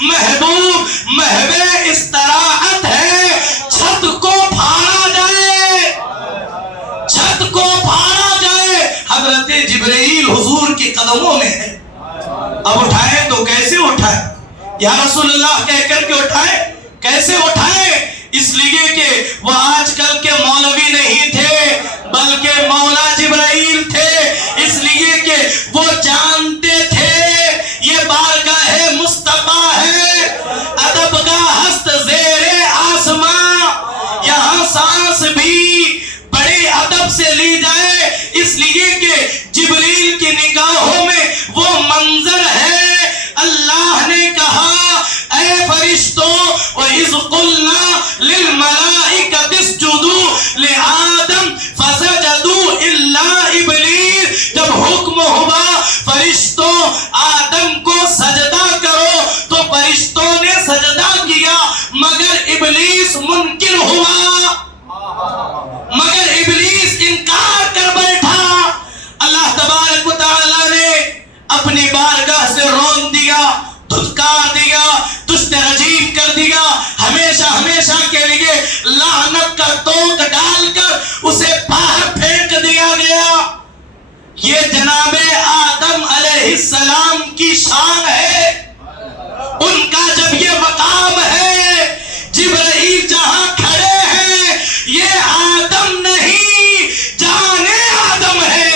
محبوب محو استراحت ہے، چھت کو پھاڑا جائے، چھت کو پھاڑا جائے۔ حضرت جبرائیل حضور کے قدموں میں ہے، اب اٹھائیں تو کیسے اٹھائیں؟ یا رسول اللہ کہہ کر کے اٹھائیں، کیسے اٹھائیں؟ اس لیے کہ وہ آج کل کے مولوی نہیں تھے، بلکہ مولا جبرائیل تھے، اس لیے کہ وہ جانتے تھے یہ بارگاہ مصطفیٰ ہے، ادب کا ہست زیر آسماں، یہاں سانس بھی بڑے ادب سے لی جائے، اس لیے کہ جبریل کی نگاہوں میں وہ منظر ہے۔ اللہ نے کہا اے فرشتوں، وَإِذْ قُلْنَا لِلْمَلَائِكَةِ اسْجُدُوا لِآدَمَ فَسَجَدُوا إِلَّا إِبْلِيسَ، جب حکم ہوا فرشتوں آدم کو سجدہ کرو تو فرشتوں نے سجدہ کیا، مگر ابلیس منکر ہوا، مگر ابلیس انکار کر بیٹھا۔ اللہ تبارک و تعالی نے اپنی بارگاہ سے رون دیا، دھتکار دیا، دشت رجیم کر دیا، ہمیشہ ہمیشہ کے لیے لعنت کا توق ڈال کر اسے باہر پھینک دیا گیا۔ یہ جناب آدم علیہ السلام کی شان ہے، ان کا جب یہ مقام ہے، جبرائیل جہاں کھڑے ہیں یہ آدم نہیں جان آدم ہے،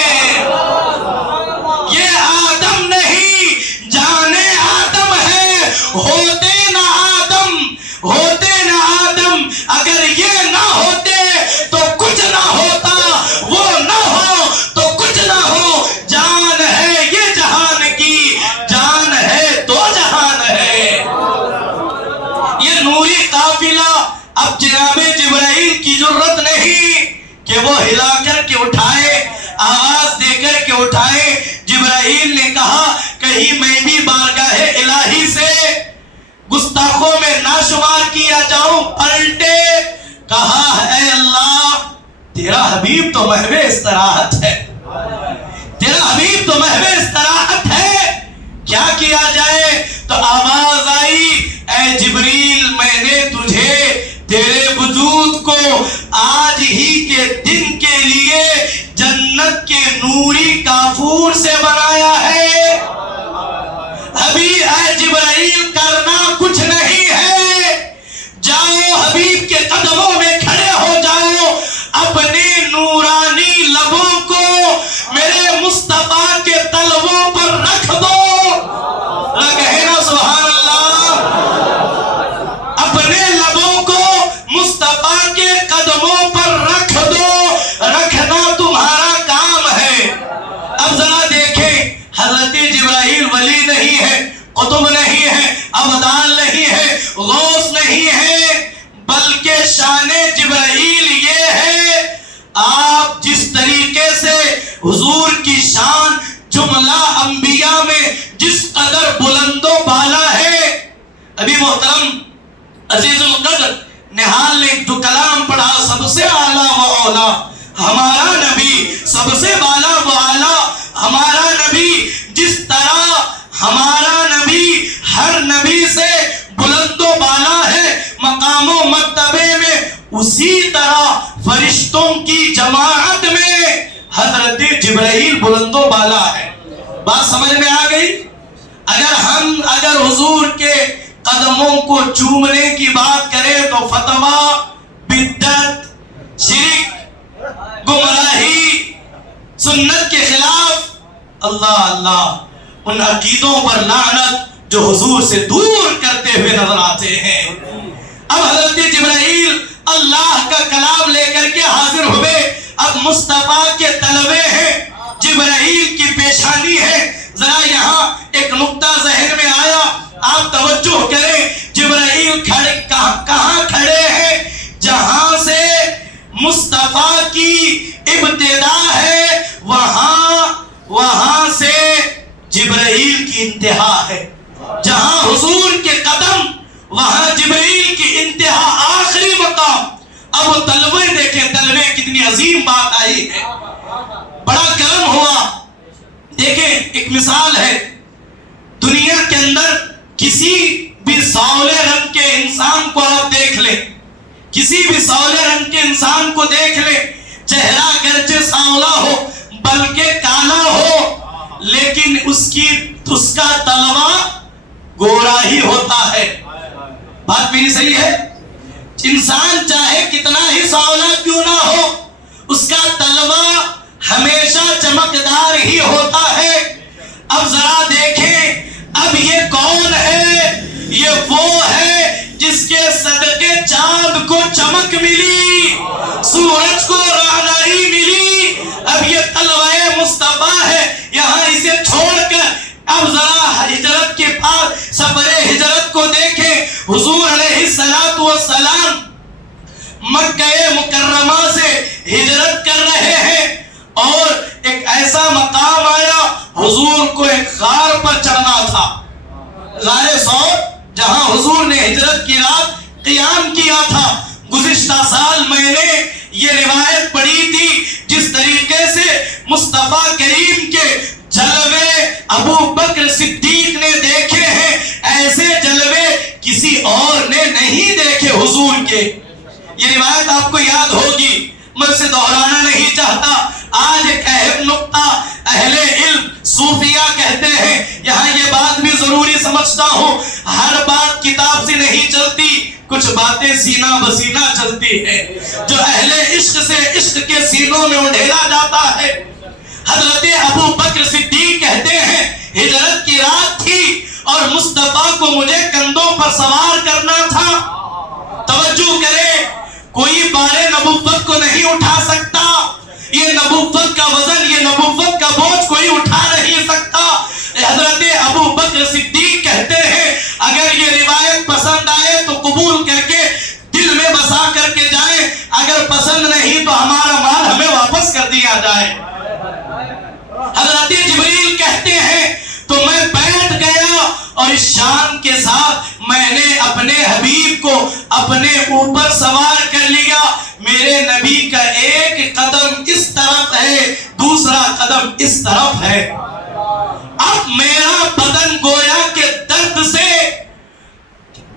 کہ وہ ہلا کر کے اٹھائے، آواز دے کر کے اٹھائے۔ جبرائیل نے کہا کہیں میں بھی بارگاہ الہی سے گستاخوں میں نہ شمار کیا جاؤں، پلٹے کہا اے اللہ تیرا حبیب تو محو استراحت ہے، تیرا حبیب تو محو استراحت ہے، کیا کیا جائے؟ تو آواز آئی اے جبریل میں نے تجھے تیرے وجود کو آج ہی کے دن کے لیے جنت کے نوری کافور سے بنایا ہے۔ ابھی اے جبرائیل کرنا کچھ نہیں ہے، جاؤ حبیب کے قدموں میں کھڑے ہو جاؤ، اپنے نورانی لبوں کو میرے مصطفیٰ کے تلووں پر رکھ دو۔ کہنا سبحان اللہ، اپنے لبوں کو مصطفیٰ کے قدموں پر رکھ دو، رکھنا تمہارا کام ہے۔ اب ذرا دیکھیں، حضرت جبرائیل ولی نہیں ہے، قطب نہیں ہے، ابدال نہیں ہے، غوث نہیں ہے، بلکہ شان جبرائیل یہ ہے آپ جس طریقے سے حضور کی شان جملہ انبیاء میں جس قدر بلند و بالا ہے۔ ابھی محترم عزیز القدر نہال نے جو کلام پڑھا، سب سے اعلیٰ و اولا ہمارا نبی، سب سے بالا و اعلیٰ ہمارا نبی، جس طرح ہمارا نبی ہر نبی سے بلند و بالا ہے مقام و مرتبے میں، اسی طرح فرشتوں کی جماعت میں حضرت جبرائیل بلند و بالا ہے۔ بات سمجھ میں آ گئی؟ اگر حضور کے قدموں کو چومنے کی بات کریں تو فتویٰ، بدعت، شرک، گمراہی، سنت کے خلاف، اللہ اللہ، ان عقیدوں پر لعنت جو حضور سے دور کرتے ہوئے نظر آتے ہیں۔ اب حضرت جبرائیل اللہ کا کلام لے کر کے حاضر ہوئے، اب مصطفیٰ کے طلبے ہیں، جبرائیل کی پیشانی ہے۔ ذرا یہاں ایک نقطہ ذہن میں آیا، آپ توجہ کریں، جبرائیل کہاں کھڑے ہیں؟ جہاں سے مصطفیٰ کی ابتدا ہے وہاں سے جبرائیل کی انتہا ہے۔ جہاں حضور کے قدم وہاں جبرائیل کی انتہا، آخری مقام۔ اب وہ طلبے دیکھیں، طلبے کتنی عظیم بات آئی ہے، بڑا کرم ہوا۔ دیکھیں ایک مثال ہے، دنیا کے اندر کسی بھی سانولے رنگ کے انسان کو آپ دیکھ لیں، کسی بھی سانولے رنگ کے انسان کو دیکھ لیں، چہرہ گرچہ سانولا ہو بلکہ کالا ہو، لیکن اس کا تلوا گورا ہی ہوتا ہے۔ بات میری صحیح ہے؟ انسان چاہے کتنا ہی سانولا کیوں نہ ہو، اس کا تلوا ہمیشہ چمکدار ہی ہوتا ہے۔ اب ذرا دیکھیں، اب یہ کون ہے؟ یہ وہ ہے جس کے صدقے چاند کو چمک ملی، سورج کو رہنائی ملی۔ اب یہ طلوائے مصطفیٰ ہے، یہاں اسے چھوڑ کر اب ذرا ہجرت کے بعد سفر ہجرت کو دیکھیں۔ حضور علیہ السلام مکہ مکرمہ سے ہجرت کر رہے ہیں، اور ایک ایسا مقام آیا، حضور کو ایک غار پر چڑھنا تھا، غار ثور، جہاں حضور نے ہجرت کی رات قیام کیا تھا۔ گزشتہ سال میں نے یہ روایت پڑھی تھی، جس طریقے سے مصطفیٰ کریم کے جلوے ابو بکر صدیق نے دیکھے ہیں، ایسے جلوے کسی اور نے نہیں دیکھے حضور کے۔ یہ روایت آپ کو یاد ہوگی، میں اسے دہرانا نہیں چاہتا۔ آج ایک اہم نقطہ اہل علم صوفیہ کہتے ہیں، یہاں یہ بات بھی ضروری سمجھتا ہوں، ہر بات کتاب سے نہیں چلتی، کچھ باتیں سینہ بسینہ چلتی ہیں، جو اہل عشق سے عشق کے سینوں میں اڈھیلا جاتا ہے۔ حضرت ابو بکر صدیق کہتے ہیں، ہجرت کی رات تھی اور مصطفیٰ کو مجھے کندھوں پر سوار کرنا تھا۔ توجہ کرے، کوئی بار نبوت کو نہیں اٹھا سکتا، یہ نبوت کا وزن، یہ نبوت کا بوجھ کوئی اٹھا نہیں سکتا۔ حضرت ابو بکر صدیق کہتے ہیں، اگر یہ روایت پسند آئے تو قبول کر کے دل میں بسا کر کے جائیں، اگر پسند نہیں تو ہمارا مال جان کے ساتھ میں نے اپنے حبیب کو اپنے اوپر سوار کر لیا. میرے نبی کا ایک قدم اس طرف ہے، دوسرا قدم اس طرف ہے. اب میرا بدن گویا کے درد سے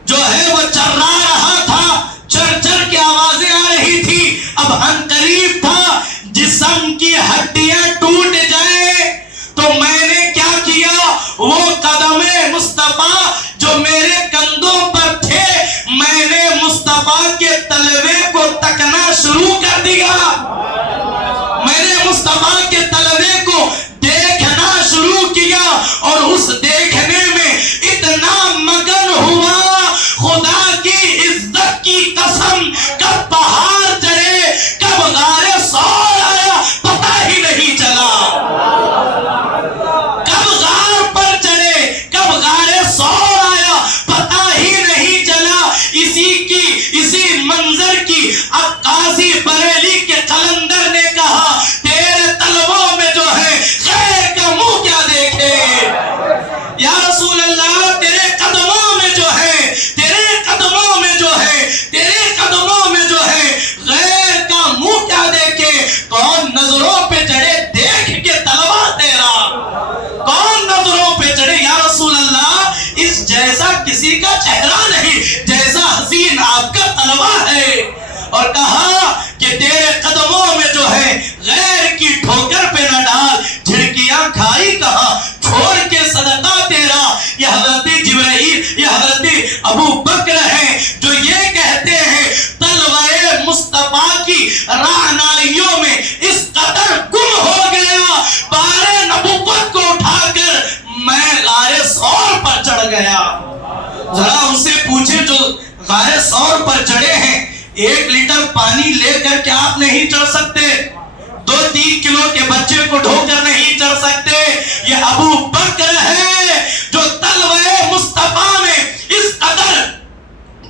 جو ہے وہ چررا رہا تھا، چر چر کی آوازیں آ رہی تھی. اب ان قریب تھا جسم کی ہڈیاں ٹوٹ جائیں. تو میں نے کیا کیا، وہ قدم مصطفیٰ جو میرے کندھوں پر تھے، میں نے مصطفیٰ کے تلوے کو تکنا شروع کر دیا. میں نے مصطفیٰ کے تلوے کو دیکھنا شروع کیا، اور اس دیکھنے میں اتنا مگن ہوا، خدا کی عزت کی قسم، کب پہاڑ چڑھے کب غار ثور آیا پتہ ہی نہیں چلا. کب غار پر چڑھے کب غار ثور آیا پتہ ہی نہیں چلا. اسی منظر کی عکاسی بریلی کے قلندر نے کہا، تیرے تلووں میں جو ہے خیر کا منہ کیا دیکھے. یا رسول اللہ، تیرے قدموں میں جو ہے، تیرے قدموں میں جو ہے، تیرے قدموں میں جو ہے غیر کا منہ کیا دیکھے. کون نظروں پہ چڑھے دیکھ کے تلوا تیرا، کون نظروں پہ چڑھے. یا رسول اللہ، اس جیسا کسی کا چہرہ نہیں جیسا حسین آپ کا تلوا ہے. اور کہا کہ تیرے قدموں میں جو ہے غیر کی ٹھوکر پہ نہ ڈال. جھڑکیاں کھائی کہا چھوڑ کے صدقہ تیرا. یہ حضرت جبرائیل، یہ حضرت ابو بکر ہیں جو یہ کہتے ہیں تلوائے مصطفیٰ کی رعنائیوں میں اس قدر گم ہو گیا، بارے نبوت کو اٹھا کر میں غار ثور پر چڑھ گیا. ذرا ان سے پوچھیں جو غار ثور پر چڑھے ہیں، 1 لیٹر پانی لے کر کیا آپ نہیں چڑھ سکتے؟ 2-3 کلو کے بچے کو ڈھو کر نہیں چڑھ سکتے. یہ ابو بکر ہے جو تلوائے مصطفیٰ میں اس قدر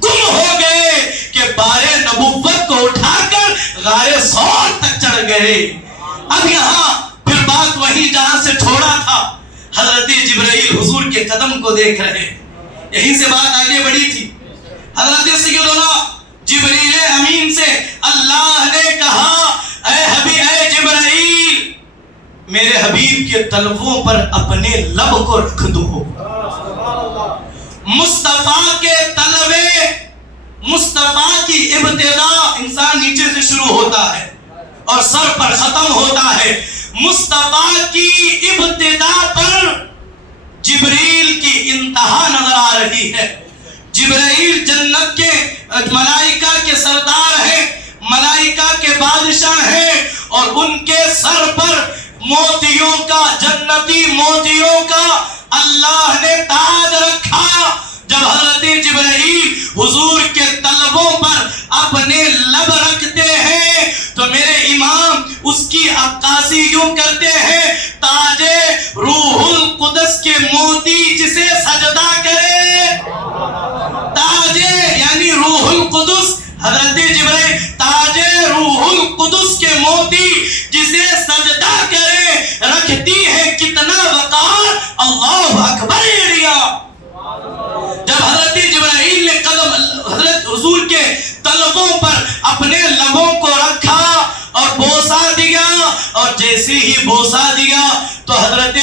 گم ہو گئے کہ بارے نبوت کو اٹھا کر غار ثور تک چڑھ گئے. اب یہاں پھر بات وہی جہاں سے چھوڑا تھا، حضرت جبرائیل حضور کے قدم کو دیکھ رہے، یہیں سے بات آگے بڑھی تھی. حضرت سیدنا جبریل امین سے اللہ نے کہا، اے جبرائیل، میرے حبیب کے تلووں پر اپنے لب کو رکھ دو. مصطفیٰ کے تلوے، مصطفیٰ کی ابتدا انسان نیچے سے شروع ہوتا ہے اور سر پر ختم ہوتا ہے. مصطفیٰ کی ابتدا پر جبریل کی انتہا نظر آ رہی ہے. جبرائیل جنت کے ملائکہ کے سردار ہیں، ملائکہ کے بادشاہ ہیں، اور ان کے سر پر موتیوں کا، جنتی موتیوں کا اللہ نے تاج رکھا. جب حضرت جبرائیل حضور کے تلووں پر اپنے لب رکھتے ہیں تو میرے امام اس کی عکاسی یوں کرتے ہیں، تاج روح القدس کے موتی جسے سجدہ کرے. تاج یعنی روح القدس، حضرت جبرائیل تاج روح القدس کے موتی جسے سجدہ کرے رکھتی ہے. کتنا وقار، اللہ اکبر ایریا. جب حضرت جبرائیل نے قدم حضرت حضور کے تلووں پر اپنے لبوں کو رکھا اور بوسہ دیا، اور جیسے ہی بوسہ دیا تو حضرت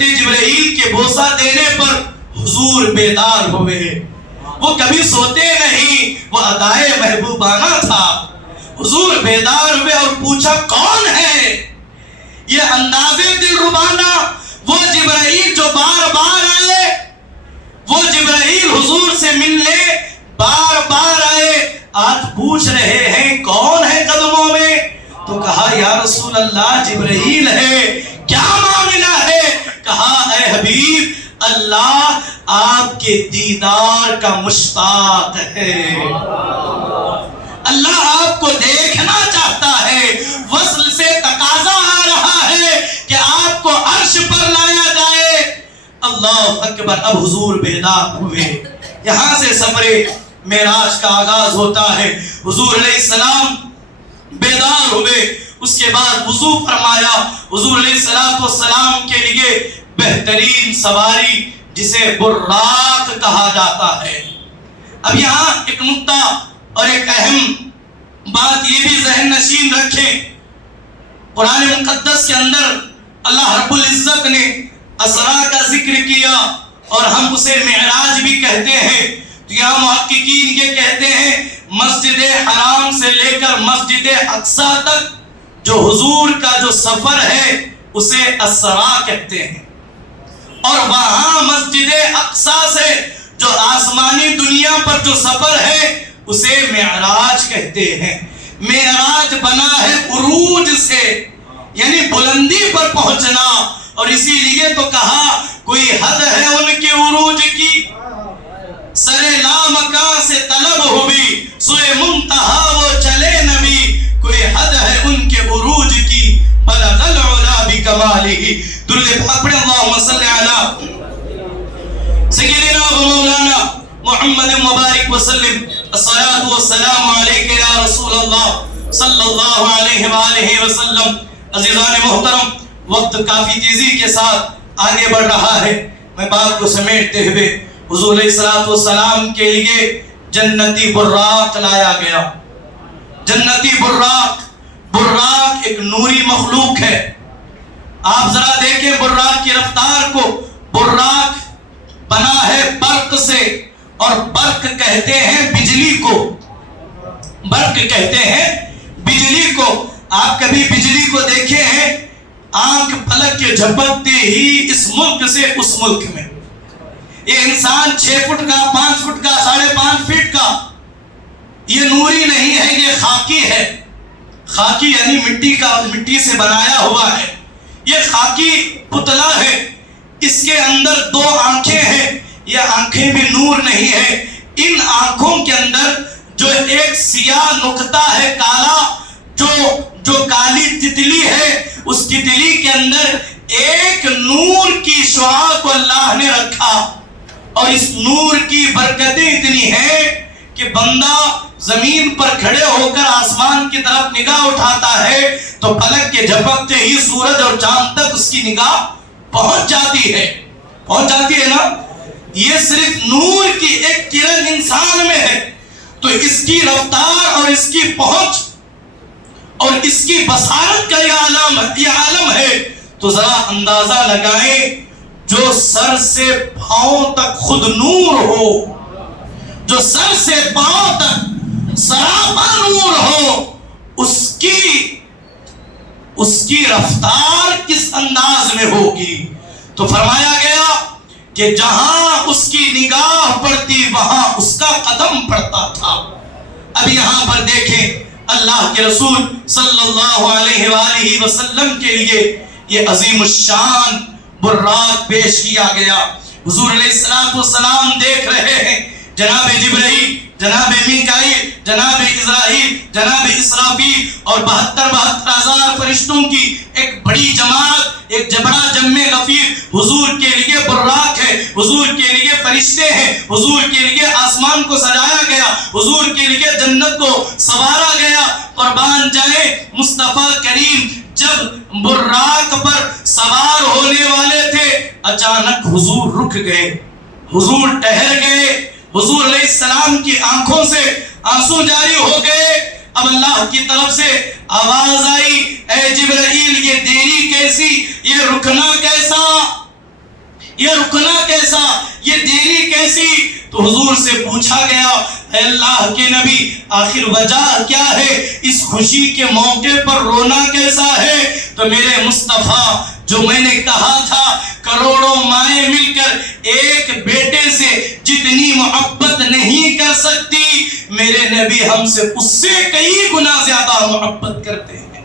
جبرائیل کے بوسہ دینے پر حضور بیدار ہوئے. وہ کبھی سوتے نہیں، وہ ادائے محبوبانہ تھا. حضور بیدار ہوئے اور پوچھا کون ہے یہ اندازے دل ربانہ؟ وہ جبرائیل جو بار بار آئے، وہ جبرائیل حضور سے ملنے بار بار آئے، آج پوچھ رہے ہیں کون ہے قدموں میں. تو کہا یا رسول اللہ جبرائیل ہے. کیا معاملہ ہے؟ کہا اے حبیب، اللہ آپ کے دیدار کا مشتاق ہے، اللہ آپ کو دیکھنا چاہتا ہے. وصل سے تقاضا آ رہا ہے کہ آپ کو عرش پر لایا جائے. اللہ اکبر. اب حضور بیدار ہوئے. یہاں سے سفر معراج کا آغاز ہوتا ہے. حضور علیہ السلام بیدار ہوئے، اس کے بعد وضو فرمایا. حضور علیہ السلام کے لیے بہترین سواری جسے براق کہا جاتا ہے۔ اب یہاں ایک نقطہ اور ایک اہم بات یہ بھی ذہن نشین رکھیں، قرآن مقدس کے اندر اللہ رب العزت نے اسرا کا ذکر کیا اور ہم اسے معراج بھی کہتے ہیں، تو یہاں محققین یہ کہتے ہیں مسجد حرام سے لے کر مسجد اقصی تک جو حضور کا جو سفر ہے اسے اسرا کہتے ہیں، اور وہاں مسجد اقصی سے جو آسمانی دنیا پر جو سفر ہے اسے معراج کہتے ہیں۔ معراج بنا ہے عروج سے، یعنی بلندی پر پہنچنا، اور اسی لیے تو کہا کوئی حد ہے ان کے عروج کی، سرے لامکاں سے طلب ہوئی سوئے منتہا وہ چلے نبی، کوئی حد ہے ان کے عروج کی، بلغ العلا بکمالہ۔ درود پاک پڑھیں، اللہم صلی علی سیدنا و مولانا محمد مبارک وسلم، الصلاة والسلام علیکہ یا رسول اللہ صلی اللہ علیہ وآلہ وسلم۔ عزیزان محترم، وقت کافی تیزی کے ساتھ آگے بڑھ رہا ہے، میں بات کو سمیٹتے ہوئے حضور علیہ السلام کے لیے جنتی براق لایا گیا۔ جنتی براق، براق ایک نوری مخلوق ہے۔ آپ ذرا دیکھیں براق کی رفتار کو، براق بنا ہے برق سے، اور برق کہتے ہیں بجلی کو، برق کہتے ہیں بجلی کو۔ آپ کبھی بجلی کو دیکھے ہیں؟ آنکھ پلک کے جھپکتے ہی اس ملک سے اس ملک میں، یہ انسان 6 فٹ کا، 5 فٹ کا، 5.5 فٹ کا، یہ نوری نہیں ہے، یہ خاکی ہے۔ خاکی یعنی مٹی کا، مٹی سے بنایا ہوا ہے، یہ خاکی پتلا ہے۔ اس کے اندر 2 آنکھیں ہیں، یہ آنکھیں بھی نور نہیں ہے۔ ان آنکھوں کے اندر جو ایک سیاہ نقطہ ہے کالا، جو کالی تتلی ہے، اس تتلی کے اندر ایک نور کی شعاع کو اللہ نے رکھا، اور اس نور کی برکتیں اتنی ہیں کہ بندہ زمین پر کھڑے ہو کر آسمان کی طرف نگاہ اٹھاتا ہے تو پلک کے جھپکتے ہی سورج اور چاند تک اس کی نگاہ پہنچ جاتی ہے نا۔ یہ صرف نور کی ایک کرن انسان میں ہے، تو اس کی رفتار اور اس کی پہنچ اور اس کی بصارت کا یہ عالم ہے، تو ذرا اندازہ لگائیں، جو سر سے پاؤں تک خود نور ہو، جو سر سے پاؤں تک سراپا نور ہو، اس کی رفتار کس انداز میں ہوگی؟ تو فرمایا گیا کہ جہاں اس کی نگاہ پڑتی وہاں اس کا قدم پڑتا تھا۔ اب یہاں پر دیکھیں، اللہ کے رسول صلی اللہ علیہ وآلہ وسلم کے لیے یہ عظیم الشان براق پیش کیا گیا۔ حضور علیہ السلام دیکھ رہے ہیں جناب جبرائیل، جناب میکائیل، جناب اسرائیل، جناب اسرافیل اور 72,000 فرشتوں کی ایک بڑی جماعت، ایک بڑا جم غفیر حضور کے لیے براق ہے، حضور کے لیے فرشتے ہیں، حضور کے لیے آسمان کو سجایا گیا، حضور کے لیے جنت کو سنوارا گیا۔ قربان جائے مصطفیٰ کریم جب براق پر سوار ہونے والے تھے، اچانک حضور رک گئے، حضور ٹہر گئے، حضور علیہ السلام کی آنکھوں سے آنسو جاری ہو گئے۔ اب اللہ کی طرف سے آواز آئی، اے جبرائیل یہ دیری کیسی، یہ رکنا کیسا، یہ دیری کیسی؟ تو حضور سے پوچھا گیا، اے اللہ کے نبی آخر وجہ کیا ہے، اس خوشی کے موقع پر رونا کیسا ہے؟ تو میرے مصطفیٰ، جو میں نے کہا تھا کروڑوں مائیں مل کر ایک بیٹے سے جتنی محبت نہیں کر سکتی، میرے نبی ہم سے اس سے کئی گنا زیادہ محبت کرتے ہیں۔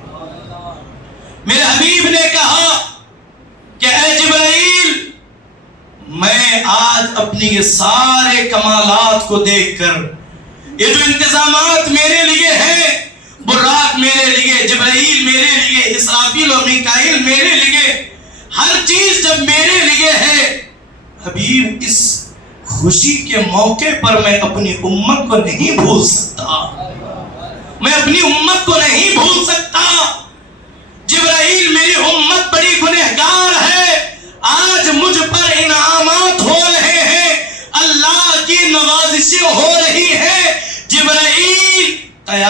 میرے حبیب نے کہا کہ اے جبرائیل، میں آج اپنی یہ سارے کمالات کو دیکھ کر، یہ جو انتظامات میرے لیے ہیں، براق میرے لیے، جبرائیل میرے لیے، اسرافیل اور میکائیل میرے لیے، ہر چیز جب میرے لیے ہے، حبیب اس خوشی کے موقع پر میں اپنی امت کو نہیں بھول سکتا، میں اپنی امت کو نہیں بھول سکتا۔ جبرائیل میری امت بڑی گنہگار ہے، آج مجھ پر انعامات ہو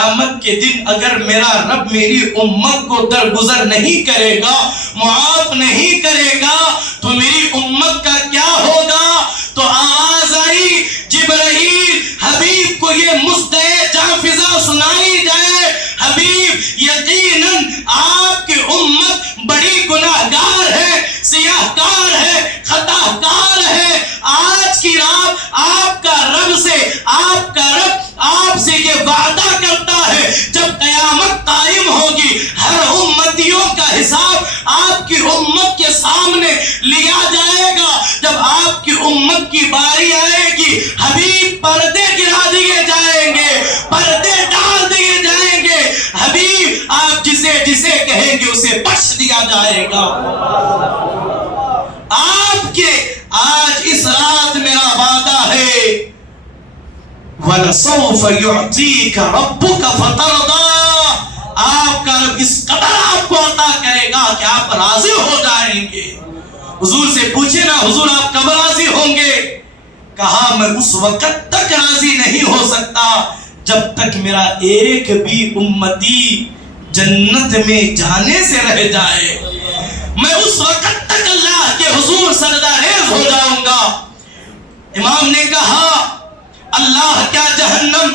قیامت کے دن اگر میرا رب میری امت کو درگزر نہیں کرے گا، معاف نہیں کرے گا، تو میری امت کا کیا ہوگا؟ تو آواز آئی جبرائیل حبیب کو یہ مصدع جانفزا سنائی جائے، حبیب یقیناً آپ کی امت بڑی گناہگار ہے، سیاہ کار ہے، خطا کار ہے۔ آج کی رات آپ کا رب سے یہ وعدہ کرتا ہے، جب قیامت قائم ہوگی ہر امتیوں کا حساب آپ کی امت کے سامنے لیا جائے گا۔ جب آپ کی امت کی باری آئے گی، حبیب پردے گرا دیے جائیں گے، پردے ڈال دیے جائیں گے، حبیب آپ جسے کہیں گے اسے بخش دیا جائے گا۔ آپ کے آج اس رات میرا وعدہ ہے، وَلَسَوْفَ يُعْطِيكَ رَبُّكَ فَتَرْضَىٰ، آپ کا رب اس قدر آپ کو عطا کرے گا کہ آپ راضی ہو جائیں گے۔ حضور سے پوچھے نا، حضور آپ کب راضی ہوں گے؟ کہا میں اس وقت تک راضی نہیں ہو سکتا جب تک میرا ایک بھی امتی جنت میں جانے سے رہ جائے، میں اس وقت تک اللہ کے حضور سجدہ ریز ہو جاؤں گا۔ امام نے کہا اللہ کیا جہنم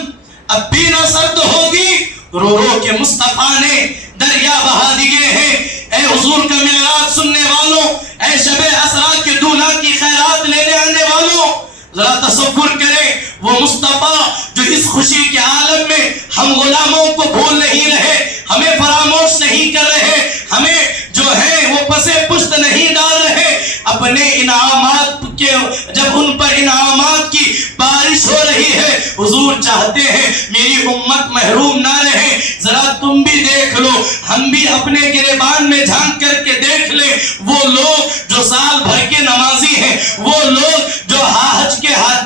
اب بھی نہ سرد ہوگی؟ رو رو کے مصطفیٰ نے دریا بہا دیے ہیں۔ اے حضور کا معراج سننے والوں، اے شب اسرا کے دولہا کی خیرات لینے آنے والوں، ذرا تصور کریں وہ مصطفیٰ جو اس خوشی کے عالم میں ہم غلاموں کو بھول نہیں رہے، ہمیں فراموش نہیں کر رہے، ہمیں جو ہے وہ پسے پشت نہیں ڈال رہے، اپنے انعامات کے جب ان پر انعامات کی بارش ہو رہی ہے، حضور چاہتے ہیں میری امت محروم نہ رہے۔ ذرا تم بھی دیکھ لو، ہم بھی اپنے گریبان میں جھانک کر کے دیکھ لیں، وہ لوگ جو سال بھر کے نمازی ہیں، وہ لوگ جو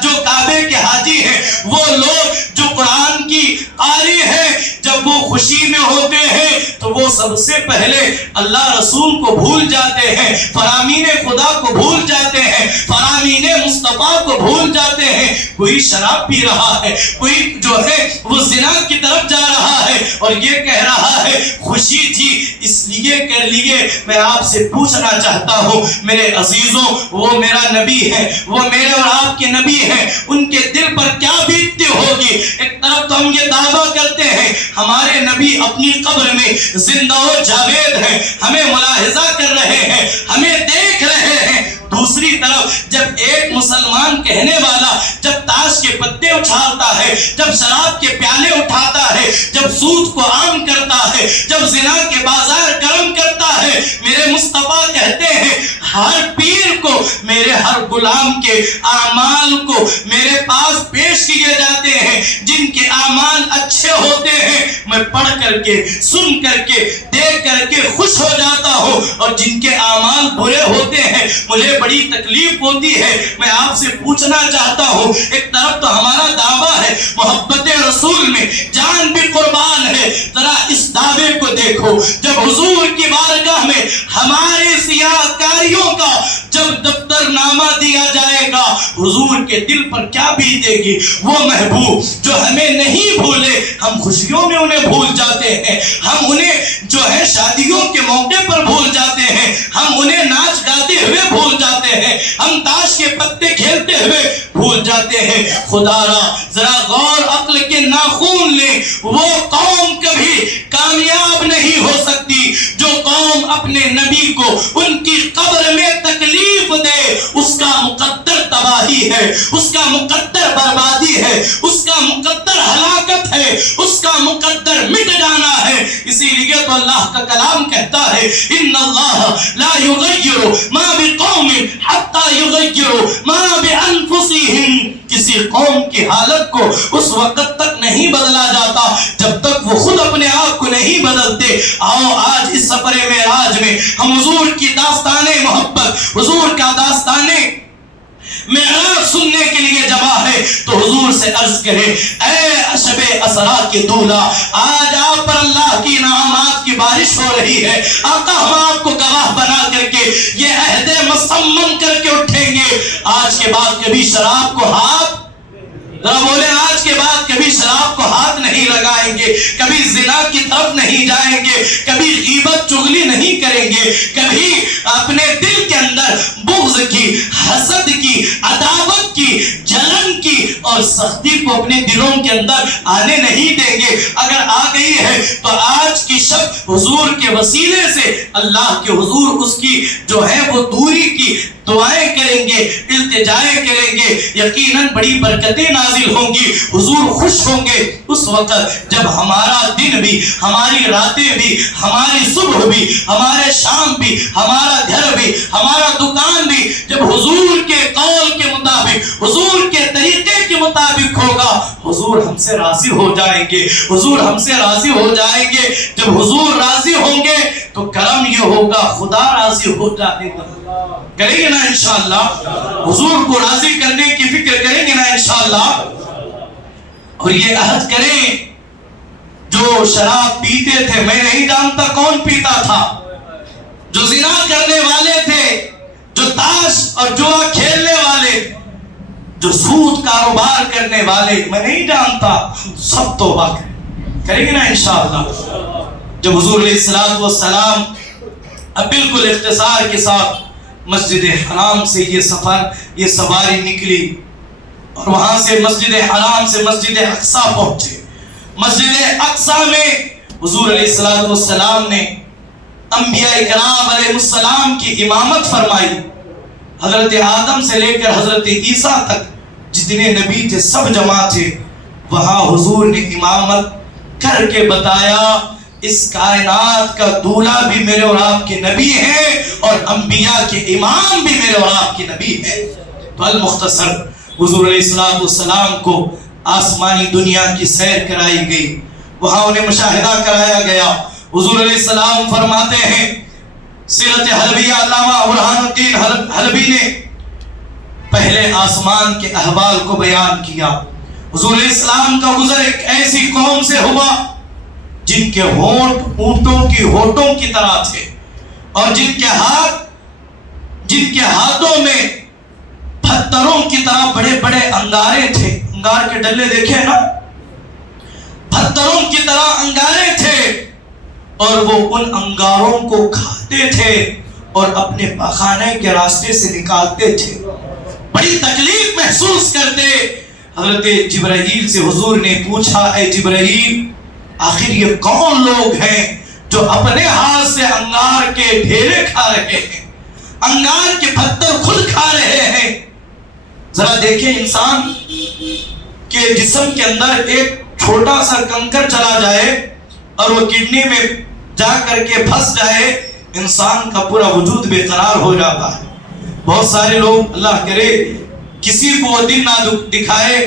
جو کعبے کے حاجی ہیں، وہ لوگ جو قرآن کی قاری ہیں، جب وہ خوشی میں ہوتے ہیں تو وہ سب سے پہلے اللہ رسول کو بھول جاتے ہیں، فرامین خدا کو بھول جاتے ہیں، فرامین مصطفیٰ کو بھول جاتے ہیں۔ کوئی شراب پی رہا ہے، کوئی جو ہے وہ زنا کی طرف جا رہا ہے اور یہ کہہ رہا ہے خوشی تھی اس لیے کر لیے۔ میں آپ سے پوچھنا چاہتا ہوں میرے عزیزوں، وہ میرا نبی ہے، وہ میرے اور آپ کے نبی ہیں، ان کے دل پر کیا بیتتی ہوگی؟ ایک طرف تو ہم یہ دعویٰ کرتے ہیں ہمارے نبی اپنی قبر میں زندہ و جاوید ہیں، ہمیں ملاحظہ کر رہے ہیں، ہمیں دیکھ رہے ہیں۔ دوسری طرف جب ایک مسلمان کہنے والا جب تاش کے پتے اچھالتا ہے، جب شراب کے پیالے اٹھاتا ہے، جب سود کو عام کرتا ہے، جب زنا کے بازار گرم کرتا ہے، میرے مصطفیٰ کہتے ہیں ہر پیر کو، میرے ہر غلام کے اعمال کو میرے پاس پیش کیے جاتے ہیں، جن کے اعمال اچھے ہوتے ہیں میں پڑھ کر کے، سن کر کے، دیکھ کر کے خوش ہو جاتا ہوں، اور جن کے اعمال برے ہوتے ہیں مجھے بڑی تکلیف ہوتی ہے۔ میں آپ سے پوچھنا چاہتا ہوں، ایک طرف تو ہمارا دعویٰ ہے محبت رسول میں جان بھی قربان ہے، ذرا اس دعوے کو دیکھو، جب حضور کی بارگاہ میں ہمارے سیاہ کاریوں کا جب دفتر نامہ دیا جائے گا، حضور کے دل پر کیا بیتے گی؟ وہ محبوب جو ہمیں نہیں بھولے، ہم خوشیوں میں انہیں بھول جاتے ہیں، ہم انہیں جو ہے شادیوں کے موقع پر بھول جاتے ہیں، ہم انہیں ناچ گاتے ہوئے بھول جاتے ہیں، ہم تاش کے پتے کھیلتے ہوئے بھول جاتے ہیں۔ خدا را ذرا غور عقل کے ناخون لیں، وہ قوم کبھی کامیاب نہیں ہو سکتی جو قوم اپنے نبی کو ان کی قبر میں تکلیف دے، اس کا مقدر تباہی ہے، اس کا مقدر بربادی ہے، اس کا مقدر ہلاکت ہے، اس کا مقدر مٹ جانا ہے۔ اسی لیے تو اللہ کا کلام کہتا ہے ان اللہ لا یغیر ما بقوم حتی یغیروا ما بانفسہم، کسی قوم کی حالت کو اس وقت تک نہیں بدلا جاتا جب تک وہ خود اپنے آپ کو نہیں بدلتے۔ آؤ آج اس سفر معراج میں ہم حضور کی داستان محبت، حضور کا داستان معراج سننے کے لیے جمع ہے، تو حضور سے عرض کرے اے شب اسرا کے دولہا، آج آپ پر اللہ کی انعامات کی بارش ہو رہی ہے۔ آقا ہم آپ کو گواہ بنا کر کے یہ عہد مصمم کر کے اٹھیں گے، آج کے بعد کبھی شراب کو ہاتھ، ذرا بولے آج کے بعد کبھی شراب کو ہاتھ نہیں لگا لگائیں گے, کبھی زنا کی طرف نہیں جائیں گے, کبھی غیبت چغلی نہیں کریں گے, کبھی اپنے دل کے اندر بغض کی, حسد کی, عداوت کی, جلن کی اور سختی کو اپنے دلوں کے اندر آنے نہیں دیں گے. اگر آ گئی ہے تو آج کی شب حضور کے وسیلے سے اللہ کے حضور اس کی جو ہے وہ دوری کی دعائیں کریں گے, التجائیں کریں گے, یقیناً بڑی برکتیں نازل ہوں گی. حضور خوش ہوں گے اس وقت جب ہمارا دن بھی, ہماری راتیں بھی, ہماری صبح بھی, ہمارے شام بھی, ہمارا گھر بھی, ہمارا دکان بھی جب حضور کے قول کے مطابق, حضور کے طریقے کے مطابق ہوگا, حضور ہم سے راضی ہو جائیں گے. حضور ہم سے راضی ہو جائیں گے. جب حضور راضی ہوں گے تو کرم یہ ہوگا, خدا راضی ہو جائے گا. کریں گے نا انشاءاللہ؟ حضور کو راضی کرنے کی فکر کریں گے نا انشاءاللہ؟ اور یہ عہد کریں, جو شراب پیتے تھے, میں نہیں جانتا کون پیتا تھا, جو زنا کرنے والے تھے, جو تاش اور جوا کھیلنے والے, جو سود کاروبار کرنے والے, میں نہیں جانتا, سب توبہ کریں گے نا انشاءاللہ؟ جب حضور علیہ السلام اب بالکل اختصار کے ساتھ مسجد حرام سے یہ سفر, یہ سواری نکلی اور وہاں سے مسجد حرام سے مسجد اقصی پہنچے. مسجد اقصی میں حضور علیہ السلام نے انبیاء کرام علیہ السلام کی امامت فرمائی. حضرت آدم سے لے کر حضرت عیسیٰ تک جتنے نبی تھے سب جمع تھے. وہاں حضور نے امامت کر کے بتایا, اس کائنات کا دولہ بھی میرے اور آپ کے نبی ہیں اور انبیاء کے امام بھی میرے اور آپ کے نبی ہیں. تو المختصر حضور علیہ السلام کو آسمانی دنیا کی سیر کرائی گئی, وہاں انہیں مشاہدہ کرایا گیا. حضور علیہ السلام فرماتے ہیں, سیرت حلبیہ علامہ برہان الدین حلبی نے پہلے آسمان کے احوال کو بیان کیا. حضور علیہ السلام کا گزر ایک ایسی قوم سے ہوا جن کے ہونٹ اونٹوں کی ہونٹوں کی طرح تھے اور جن کے ہاتھوں میں پتھروں کی طرح بڑے بڑے انگارے تھے. انگار کے ڈلے دیکھے نا, پتھروں کی طرح انگارے تھے اور وہ ان انگاروں کو کھاتے تھے اور اپنے پخانے کے راستے سے نکالتے تھے. بڑی تکلیف محسوس کرتے. حضرت جبرائیل سے حضور نے پوچھا, اے جبرائیل, آخر یہ کون لوگ ہیں جو اپنے ہاتھ سے انگار کے ڈھیرے کھا رہے ہیں, انگار کے پتھر خود کھا رہے ہیں؟ ذرا دیکھیں, انسان کے جسم کے اندر ایک چھوٹا سا کنکر چلا جائے اور وہ کڈنی میں جا کر کے پھنس جائے, انسان کا پورا وجود بے قرار ہو جاتا ہے. بہت سارے لوگ, اللہ کرے کسی کو وہ دن نہ دکھائے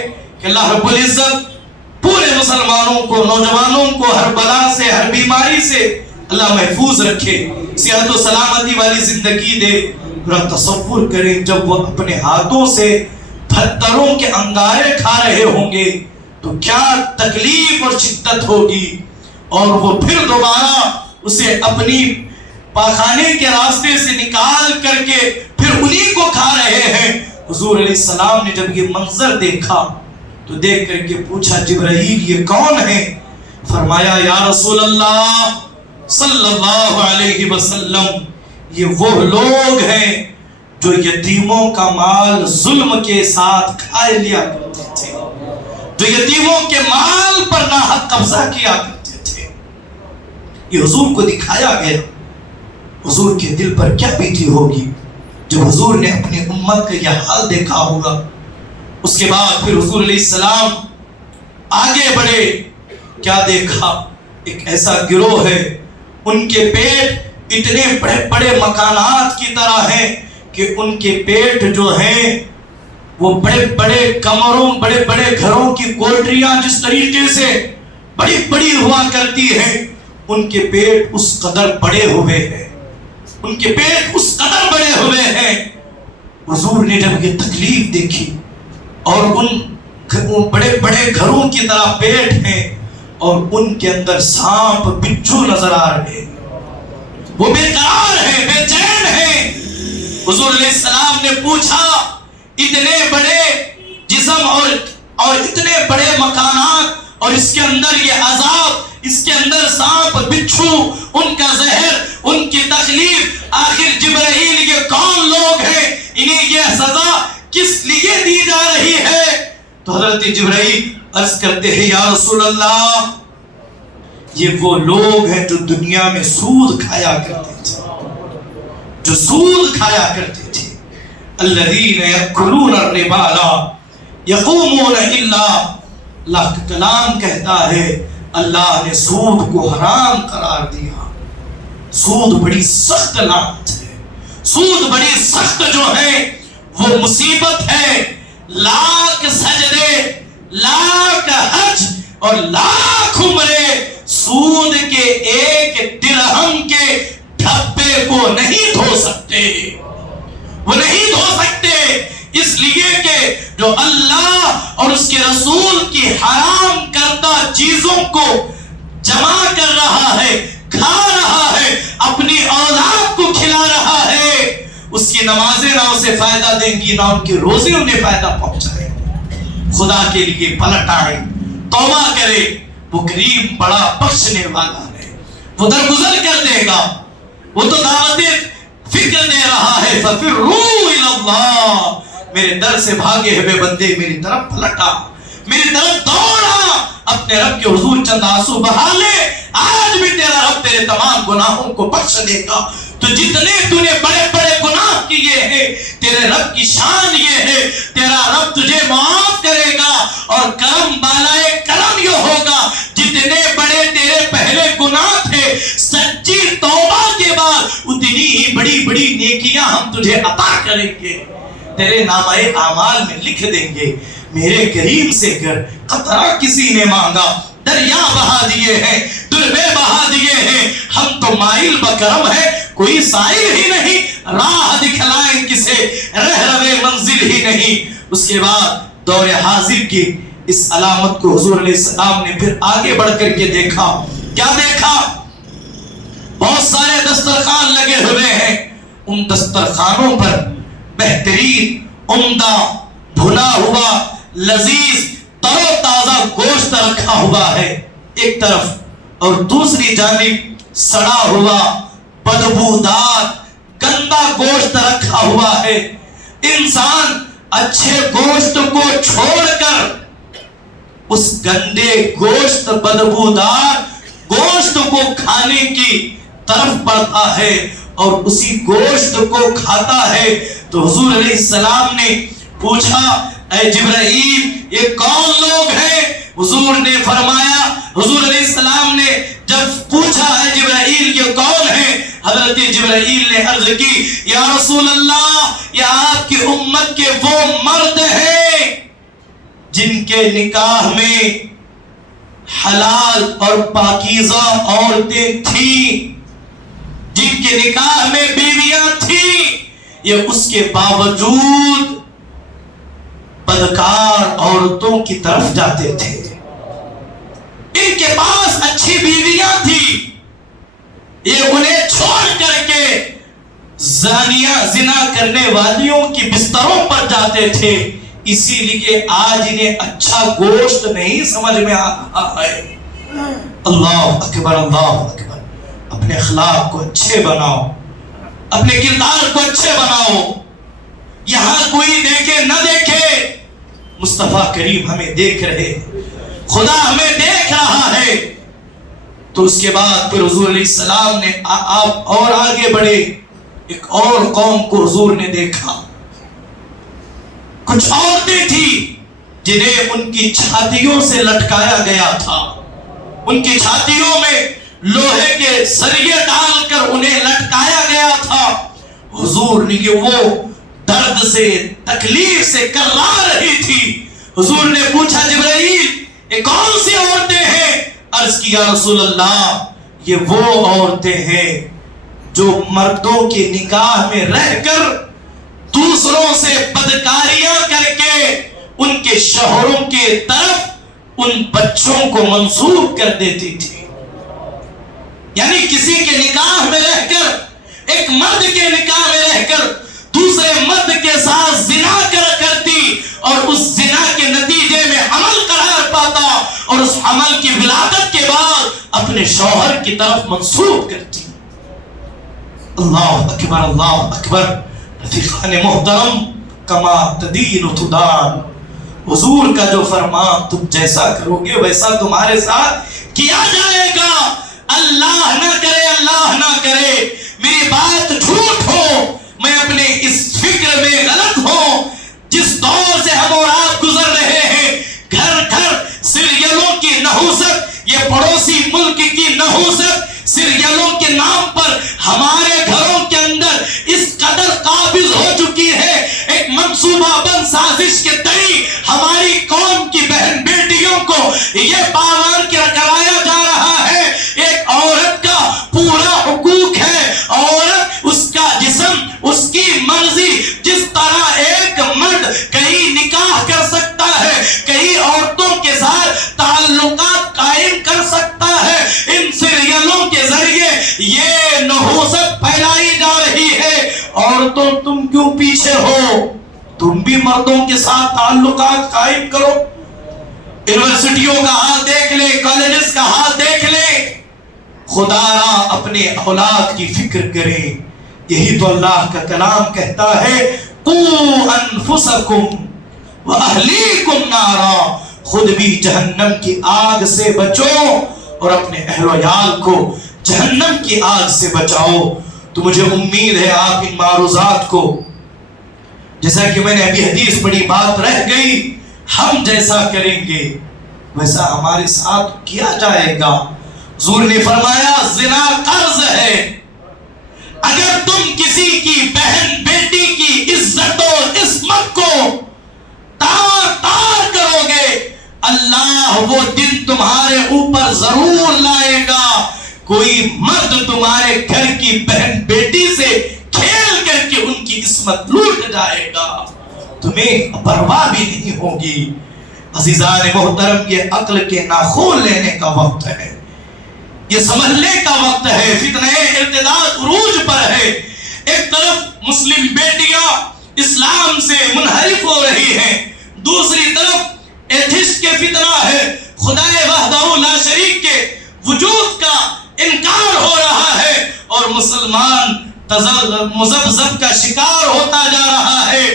کہ اللہ رب العزت پورے مسلمانوں کو, نوجوانوں کو ہر بلا سے, ہر بیماری سے اللہ محفوظ رکھے, صحت و سلامتی والی زندگی دے. ذرا تصور کریں جب وہ اپنے ہاتھوں سے پتھروں کے انگارے کھا رہے ہوں گے تو کیا تکلیف اور شدت ہوگی, اور وہ پھر دوبارہ اسے اپنی پاخانے کے راستے سے نکال کر کے پھر انہی کو کھا رہے ہیں. حضور علیہ السلام نے جب یہ منظر دیکھا تو دیکھ کر کے پوچھا, جبرائیل یہ کون ہے؟ فرمایا, یا رسول اللہ صلی اللہ علیہ وسلم, یہ وہ لوگ ہیں جو یتیموں کا مال ظلم کے ساتھ کھا لیا کرتے تھے, جو یتیموں کے مال پر ناحق قبضہ کیا کرتے تھے. یہ حضور کو دکھایا گیا. حضور کے دل پر کیا بیتی ہوگی جب حضور نے اپنی امت کا یہ حال دیکھا ہوگا. اس کے بعد پھر حضور علیہ السلام آگے بڑھے. کیا دیکھا؟ ایک ایسا گروہ ہے, ان کے پیٹ اتنے بڑے بڑے مکانات کی طرح ہیں کہ ان کے پیٹ جو ہیں وہ بڑے بڑے کمروں, بڑے بڑے گھروں کی کوٹریاں جس طریقے سے بڑی بڑی ہوا کرتی ہیں, ان کے پیٹ اس قدر بڑے ہوئے ہیں, ان کے پیٹ اس قدر بڑے ہوئے ہیں. حضور نے جب یہ تکلیف دیکھی اور ان بڑے بڑے گھروں کی طرح پیٹ ہیں اور ان کے اندر سانپ بچھو نظر آ رہے ہیں, وہ بے قرار ہیں, بے چین ہیں. حضور علیہ السلام نے پوچھا, اتنے بڑے جسم اور اتنے بڑے مکانات اور اس کے اندر یہ عذاب، اس کے اندر سانپ بچھو، ان کا زہر، ان کی تکلیف، آخر جبرائیل یہ کون لوگ ہیں، انہیں یہ سزا کس لیے دی جا رہی ہے؟ تو حضرت جبرائیل عرض کرتے ہیں یا رسول اللہ، یہ وہ لوگ ہیں جو دنیا میں سود کھایا کرتے تھے، جو سود کھایا کرتے تھے. الذین یأکلون الربا لا یقومون الا، اللہ کا کلام کہتا ہے اللہ نے سود کو حرام قرار دیا. سود بڑی سخت لعنت ہے، سود بڑی سخت جو ہے وہ مصیبت ہے. لاکھ سجدے، لاکھ حج اور لاکھ عمرے سود کے ایک درہم کے ڈھبے کو نہیں دھو سکتے، وہ نہیں دھو سکتے. اس لیے کہ جو اللہ اور اس کے رسول کی حرام کردہ چیزوں کو جمع کر رہا ہے، کھا رہا ہے، اپنی اولاد کو کھلا رہا ہے، اس کی نمازیں نہ اسے فائدہ دیں گی، نہ ان کی روزی انہیں فائدہ پہنچائے. خدا کے لیے پلٹ آئے، توبہ کرے، وہ کریم بڑا بخشنے والا ہے، وہ درگزر کر دے گا. وہ تو دعوت فکر دے رہا ہے فَفِرُّوا إِلَى اللَّهِ، میرے در سے بھاگے ہوئے بندے میری طرف پلٹا، میری طرف دوڑا، اپنے رب کے حضور چند آنسو بہا لے، آج بھی تیرا رب تیرے تمام گناہوں کو بخش دے گا. تو جتنے تو نے بڑے بڑے گناہ کیے ہیں، تیرے رب کی شان یہ ہے تیرا رب تجھے معاف کرے گا، اور کرم بالائے کرم یہ ہوگا جتنے بڑے تیرے پہلے گناہ تھے، سچی توبہ کے بعد اتنی ہی بڑی بڑی نیکیاں ہم تجھے عطا کریں گے، تیرے نامہ اعمال میں لکھ دیں گے. میرے کریم سے گر قطرہ کسی نے مانگا، دریا بہا دیے ہیں، دربے بہا دیے ہیں، ہم تو مائل بکرم ہے، کوئی سائل ہی نہیں، راہ دکھلائیں کسے، رہ روے منزل ہی نہیں. اس کے بعد دور حاضر کی اس علامت کو حضور علیہ السلام نے پھر آگے بڑھ کر کے دیکھا. کیا دیکھا؟ بہت سارے دسترخوان لگے ہوئے ہیں، ان دسترخوانوں پر بہترین، عمدہ، بھنا ہوا، لذیذ، تر و تازہ گوشت رکھا ہوا ہے ایک طرف، اور دوسری جانب سڑا ہوا، بدبودار، گندا گوشت رکھا ہوا ہے. انسان اچھے گوشت کو چھوڑ کر اس گندے گوشت، بدبودار گوشت کو کھانے کی طرف بڑھتا ہے اور اسی گوشت کو کھاتا ہے. تو حضور علیہ السلام نے پوچھا اے جبرائیل یہ کون لوگ ہیں؟ حضور نے فرمایا، حضور علیہ السلام نے جب پوچھا اے جبرائیل یہ کون ہیں، حضرت جبرائیل نے عرض کی یا رسول اللہ یہ آپ کی امت کے وہ مرد ہیں جن کے نکاح میں حلال اور پاکیزہ عورتیں تھیں، جن کے نکاح میں بیویاں تھیں، یہ اس کے باوجود بدکار عورتوں کی طرف جاتے تھے. ان کے پاس اچھی بیویاں تھیں، یہ انہیں چھوڑ کر کے زنا کرنے والیوں کی بستروں پر جاتے تھے. اسی لیے آج انہیں اچھا گوشت نہیں سمجھ میں آ رہا ہے. اللہ اکبر، اللہ اکبر. اپنے اخلاق کو اچھے بناؤ، اپنے کردار کو اچھے بناؤ. یہاں کوئی دیکھے نہ دیکھے، مصطفیٰ کریم ہمیں دیکھ رہے، خدا ہمیں دیکھ رہا ہے. تو اس کے بعد پھر حضور علیہ السلام نے آپ اور آگے بڑھے، ایک اور قوم کو حضور نے دیکھا. کچھ عورتیں تھیں جنہیں ان کی چھاتیوں سے لٹکایا گیا تھا، ان کی چھاتیوں میں لوہے کے سریے ڈال کر انہیں لٹکایا گیا تھا. حضور نے وہ درد سے، تکلیف سے کرلا رہی تھی. حضور نے پوچھا جبرائیل یہ کون سی عورتیں ہیں؟ عرض کیا رسول اللہ یہ وہ عورتیں ہیں جو مردوں کے نکاح میں رہ کر دوسروں سے بدکاریاں کر کے ان کے شوہروں کے طرف ان بچوں کو منسوب کر دیتی تھی. یعنی کسی کے نکاح میں رہ کر، ایک مرد کے نکاح میں رہ کر دوسرے مرد کے ساتھ زنا کرتی اور اس زنا کے نتیجے میں عمل قرار پاتا اور اور اس عمل کی ولادت کے بعد اپنے شوہر کی طرف منسوب کرتی. اللہ اکبر اللہ اکبر. رفیقان محترم، کما تدین تدان، حضور کا جو فرمان تم جیسا کرو گے ویسا تمہارے ساتھ کیا جائے گا. اللہ نہ کرے، اللہ نہ کرے میری بات جھوٹ ہو، میں اپنے اس فکر میں غلط ہوں. جس دور سے ہم اور آپ گزر رہے ہیں، گھر گھر سیریلوں کی نحوست، یہ پڑوسی ملک کی نحوست سیریلوں کے نام پر ہمارے گھروں کے اندر اس قدر قابض ہو چکی ہے. ایک منصوبہ بند سازش کے تئیں ہماری قوم کی بہن بیٹیوں کو یہ باور کرایا جا رہا ہے ایک عورت کا پورا حقوق ہے. عورت، اس کا جسم، اس کی مرضی. جس طرح ایک مرد کئی نکاح کر سکتا ہے، کئی عورتوں کے ساتھ تعلقات قائم کر سکتا ہے، ان سیریلوں کے ذریعے یہ نحوست پھیلائی جا رہی ہے. عورتوں تم کیوں پیچھے ہو؟ تم بھی مردوں کے ساتھ تعلقات قائم کرو. یونیورسٹیوں کا حال دیکھ لے، کالجز کا حال دیکھ لے. خدا را اپنے اولاد کی فکر کرے. یہی تو اللہ کا کلام کہتا ہے، قوا انفسکم واہلیکم نارا. خود بھی جہنم کی آگ سے بچو اور اپنے اہل و عیال کو جہنم کی آگ سے بچاؤ. تو مجھے امید ہے آپ ان معروضات کو، جیسا کہ میں نے ابھی حدیث پڑھی، بات رہ گئی، ہم جیسا کریں گے ویسا ہمارے ساتھ کیا جائے گا. حضور نے فرمایا زنا قرض ہے. اگر تم کسی کی بہن بیٹی کی عزت و عصمت کو تار کرو گے، اللہ وہ دن تمہارے اوپر ضرور لائے گا. کوئی مرد تمہارے گھر کی بہن بیٹی سے کھیل کر کے ان کی عصمت لوٹ جائے گا، تمہیں پرواہ بھی نہیں ہوگی. عزیزان محترم، یہ عقل کے ناخون لینے کا وقت ہے، یہ سمجھنے کا وقت ہے. فتنہ ارتداد عروج پر ہے. ایک طرف مسلم بیٹیاں اسلام سے منحرف ہو رہی ہیں، دوسری طرف ایتھسٹ کے فتنہ ہے، خدائے وحدہ لا شریک کے وجود کا انکار ہو رہا ہے اور مسلمان مذبذب کا شکار ہوتا جا رہا ہے.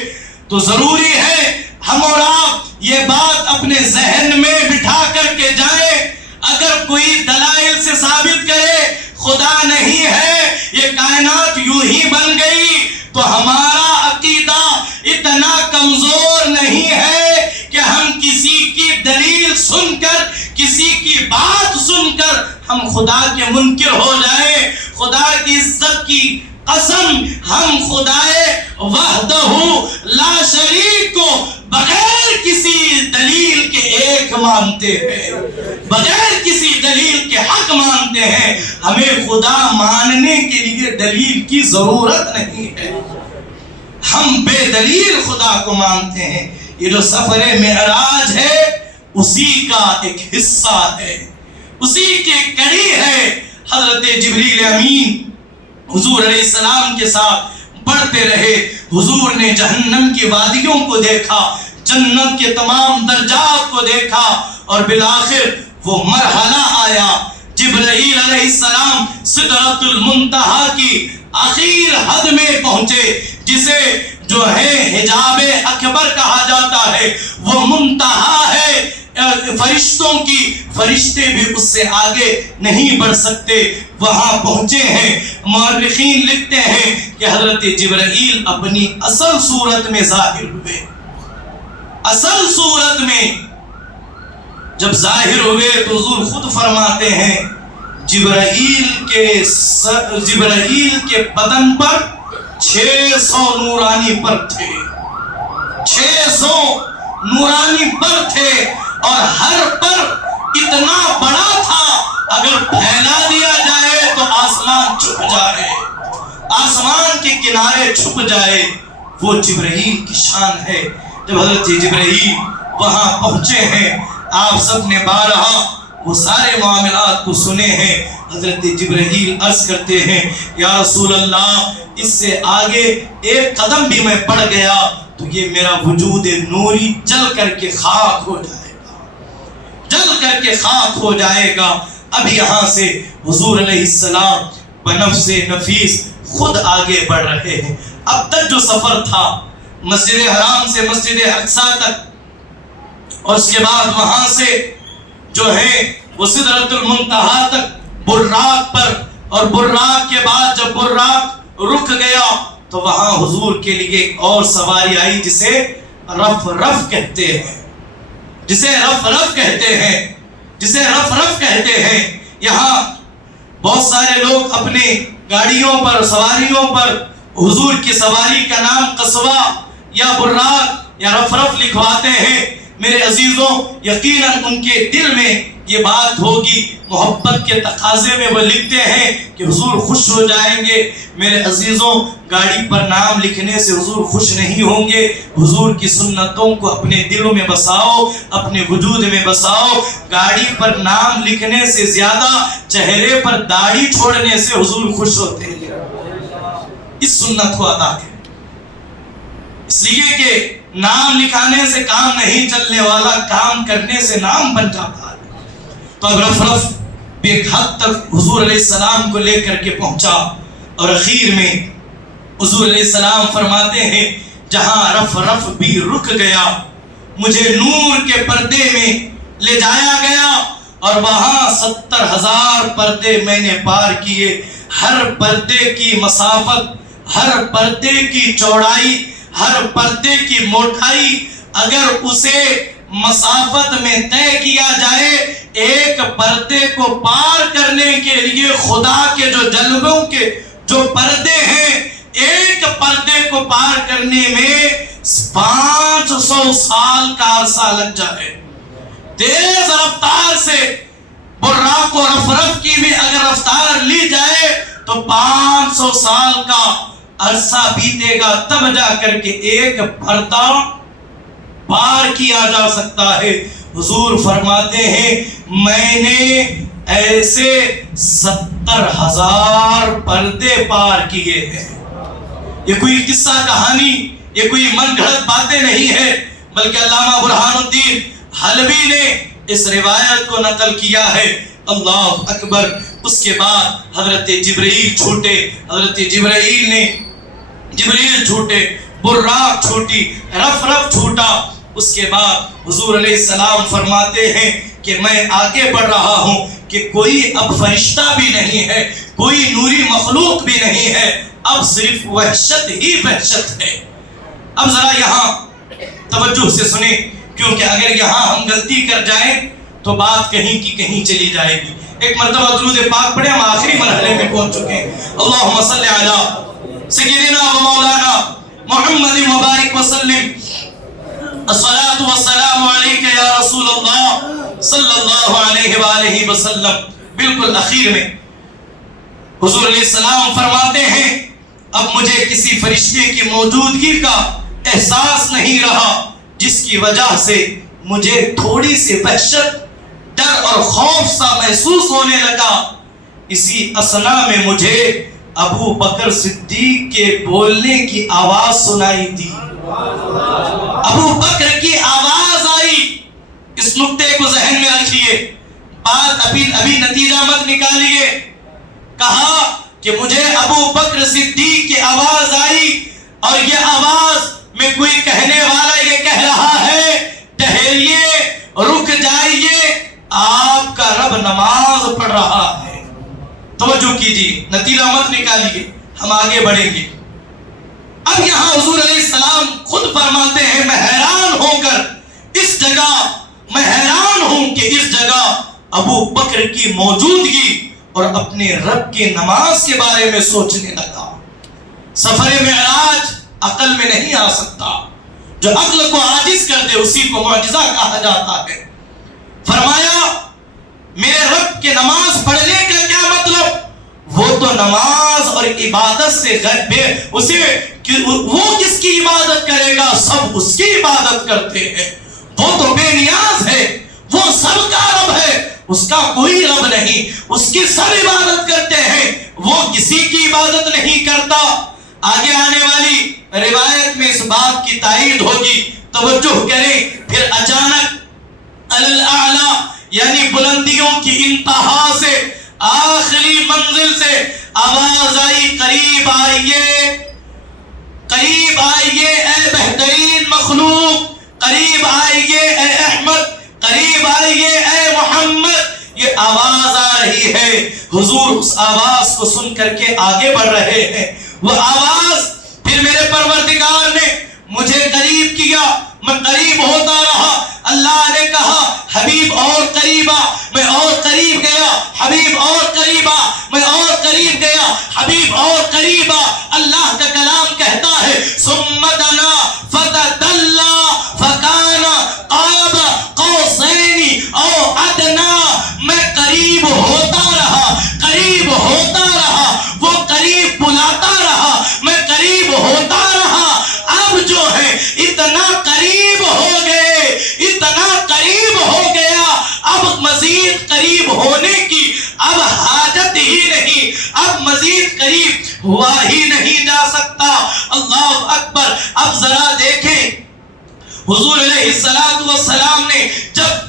تو ضروری ہے ہم اور آپ یہ بات اپنے ذہن میں بٹھا کر کے جائیں. اگر کوئی دلائل سے ثابت کرے خدا نہیں ہے، یہ کائنات یوں ہی بن گئی، تو ہمارا عقیدہ اتنا کمزور نہیں ہے کہ ہم کسی کی دلیل سن کر، کسی کی بات سن کر ہم خدا کے منکر ہو جائیں. خدا کی عزت کی قسم، ہم خدائے وحدہ لا شریک کو بغیر کسی دلیل کے ایک مانتے ہیں، بغیر کسی دلیل کے حق مانتے ہیں. ہمیں خدا ماننے کے لیے دلیل کی ضرورت نہیں ہے، ہم بے دلیل خدا کو مانتے ہیں. یہ جو سفر معراج ہے اسی کا ایک حصہ ہے، اسی کی کڑی ہے. حضرت جبریل امین حضور علیہ السلام کے ساتھ بڑھتے رہے. حضور نے جہنم کی وادیوں کو دیکھا، جنت کے تمام درجات کو دیکھا، اور بالآخر وہ مرحلہ آیا. جبرائیل علیہ السلام سدرۃ المنتہا کی آخر حد میں پہنچے، جسے جو ہے حجاب اکبر کہا جاتا ہے، وہ منتہا ہے فرشتوں کی. فرشتے بھی اس سے آگے نہیں بڑھ سکتے. وہاں پہنچے ہیں. مورخین لکھتے ہیں کہ حضرت جبرائیل اپنی اصل صورت میں ظاہر ہوئے. اصل صورت میں جب ظاہر ہوئے تو حضور خود فرماتے ہیں جبرائیل کے بدن پر 600 نورانی پر تھے، 600 نورانی پر تھے، اور ہر پر اتنا بڑا تھا اگر پھیلا دیا جائے تو آسمان چھپ جائے، آسمان کے کنارے چھپ جائے. وہ جبرائیل کی شان ہے. جب حضرت جبرائیل وہاں پہنچے ہیں، آپ سب نے بارہا وہ سارے معاملات کو سنے ہیں. حضرت جبرائیل عرض کرتے ہیں یا رسول اللہ، اس سے آگے ایک قدم بھی میں بڑھ گیا تو یہ میرا وجود نوری جل کر کے خاک ہو جائے گا. جل کر کے خاک ہو جائے گا۔ اب یہاں سے حضور علیہ السلام بنفس نفیس خود آگے بڑھ رہے ہیں۔ اب تک جو سفر تھا مسجد حرام سے مسجد اقصی تک، اور اس کے بعد وہاں سے جو ہے وہ سدرۃ المنتہا تک براق پر، اور براق کے بعد جب براق رک گیا تو وہاں حضور کے لیے ایک اور سواری آئی جسے رف رف کہتے ہیں، جسے رف رف کہتے ہیں، جسے رف رف کہتے ہیں۔ یہاں بہت سارے لوگ اپنے گاڑیوں پر، سواریوں پر حضور کی سواری کا نام قصوہ یا براق یا رف رف لکھواتے ہیں۔ میرے عزیزوں، یقیناً ان کے دل میں یہ بات ہوگی، محبت کے تقاضے میں وہ لکھتے ہیں کہ حضور خوش ہو جائیں گے۔ میرے عزیزوں، گاڑی پر نام لکھنے سے حضور خوش نہیں ہوں گے۔ حضور کی سنتوں کو اپنے دلوں میں بساؤ، اپنے وجود میں بساؤ۔ گاڑی پر نام لکھنے سے زیادہ چہرے پر داڑھی چھوڑنے سے حضور خوش ہوتے ہیں۔ اس سنت کو ادا کریں، اس لیے کہ نام لکھانے سے کام نہیں چلنے والا، کام کرنے سے نام بن جاتا ہے۔ تو اب رف رف بھی ایک حد تک حضور علیہ السلام کو لے کر کے پہنچا، اور اخیر میں حضور علیہ السلام فرماتے ہیں جہاں رف رف بھی رک گیا، مجھے نور کے پردے میں لے جایا گیا، اور وہاں 70,000 پردے میں نے پار کیے۔ ہر پردے کی مسافت، ہر پردے کی چوڑائی، ہر پردے کی موٹائی اگر اسے مسافت میں طے کیا جائے، ایک پردے کو پار کرنے کے لیے خدا کے جو جلووں کے جو پردے ہیں، ایک پردے کو پار کرنے میں 500 سال کا عرصہ لگ جائے۔ تیز رفتار سے براق و رف رف کی بھی اگر رفتار لی جائے تو 500 سال کا عرصہ بیتے گا، تب جا کر کے ایک پردہ پار کیا جا سکتا ہے۔ حضور فرماتے ہیں میں نے ایسے 70,000 پردے پار کیے ہیں۔ یہ کوئی قصہ کہانی، یہ کوئی من گھڑت باتیں نہیں ہے، بلکہ علامہ برہان الدین حلبی نے اس روایت کو نقل کیا ہے۔ اللہ اکبر۔ اس کے بعد حضرت جبرائیل چھوٹے، حضرت جبرائیل چھوٹے، براق چھوٹی، رف رف چھوٹا۔ اس کے بعد حضور علیہ السلام فرماتے ہیں کہ میں آگے بڑھ رہا ہوں کہ کوئی اب فرشتہ بھی نہیں ہے، کوئی نوری مخلوق بھی نہیں ہے، اب صرف وحشت ہی وحشت ہے۔ اب ذرا یہاں توجہ سے سنیں، کیونکہ اگر یہاں ہم غلطی کر جائیں تو بات کہیں کی کہیں چلی جائے گی۔ ایک مرتبہ درود پاک پڑھیں، ہم آخری مرحلے میں پہنچ چکے ہیں۔ اللہم صلی علی سیدنا و مولانا محمد مبارک وسلم، الصلاۃ والسلام علیک یا رسول اللہ صلی اللہ علیہ وآلہ وسلم۔ بالکل اخیر میں حضور علیہ السلام فرماتے ہیں اب مجھے کسی فرشتے کی موجودگی کا احساس نہیں رہا، جس کی وجہ سے مجھے تھوڑی سی وحشت، ڈر اور خوف سا محسوس ہونے لگا۔ اسی اثنا میں مجھے ابو بکر صدیق کے بولنے کی آواز سنائی دی۔ ابو بکر کی آواز آئی۔ اس نقطے کو ذہن میں رکھیے، بات ابھی نتیجہ مت نکالیے۔ کہا کہ مجھے ابو بکر صدیق کی آواز آئی، اور یہ آواز میں کوئی کہنے والا یہ کہہ رہا ہے ٹھہریے، رک جائیے، آپ کا رب نماز پڑھ رہا ہے۔ توجہ کیجیے، نتیجہ مت نکالیے، ہم آگے بڑھیں گے۔ اب یہاں حضور علیہ السلام خود فرماتے ہیں میں حیران ہو کر اس جگہ، میں حیران ہوں کہ اس جگہ ابو بکر کی موجودگی، اور اپنے رب کی نماز کے بارے میں سوچنے لگا۔ سفر معراج عقل میں نہیں آ سکتا، جو عقل کو عاجز کر دے اسی کو معجزہ کہا جاتا ہے۔ فرمایا میرے رب کے نماز پڑھنے کا کیا مطلب؟ وہ تو نماز اور عبادت سے وہ کس کی عبادت کرے گا؟ سب اس کی عبادت کرتے ہیں۔ وہ تو بے نیاز ہے، وہ سب کا رب ہے، اس کا کوئی رب نہیں، اس کی سب عبادت کرتے ہیں، وہ کسی کی عبادت نہیں کرتا۔ آگے آنے والی روایت میں اس بات کی تائید ہوگی، توجہ کریں۔ پھر اچانک الاعلی یعنی بلندیوں کی انتہا سے آخری منزل سے آواز آئی قریب آئیے، قریب آئیے اے بہترین مخلوق، قریب آئیے اے احمد، قریب آئیے اے محمد۔ یہ آواز آ رہی ہے، حضور اس آواز کو سن کر کے آگے بڑھ رہے ہیں۔ وہ آواز پھر میرے پروردگار نے مجھے قریب کیا، میں قریب ہوتا رہا۔ اللہ نے کہا حبیب اور قریب آ، میں اور قریب گیا، حبیب اور قریب آ، میں اور قریب گیا، حبیب اور قریب آ۔ اللہ کا کلام کہتا ہے ثم دنا فتدلی فکان قاب قوسین او ادنی، میں قریب ہوتا رہا، قریب ہوتا رہا، وہ قریب بلاتا رہا، میں قریب ہوتا رہا۔ اب جو ہے اتنا قریب ہو گئے، اتنا قریب ہو گیا، اب مزید قریب ہونے کی اب حاجت ہی نہیں، اب مزید قریب ہوا ہی نہیں جا سکتا۔ اللہ اکبر۔ اب ذرا دیکھیں حضور علیہ السلام نے جب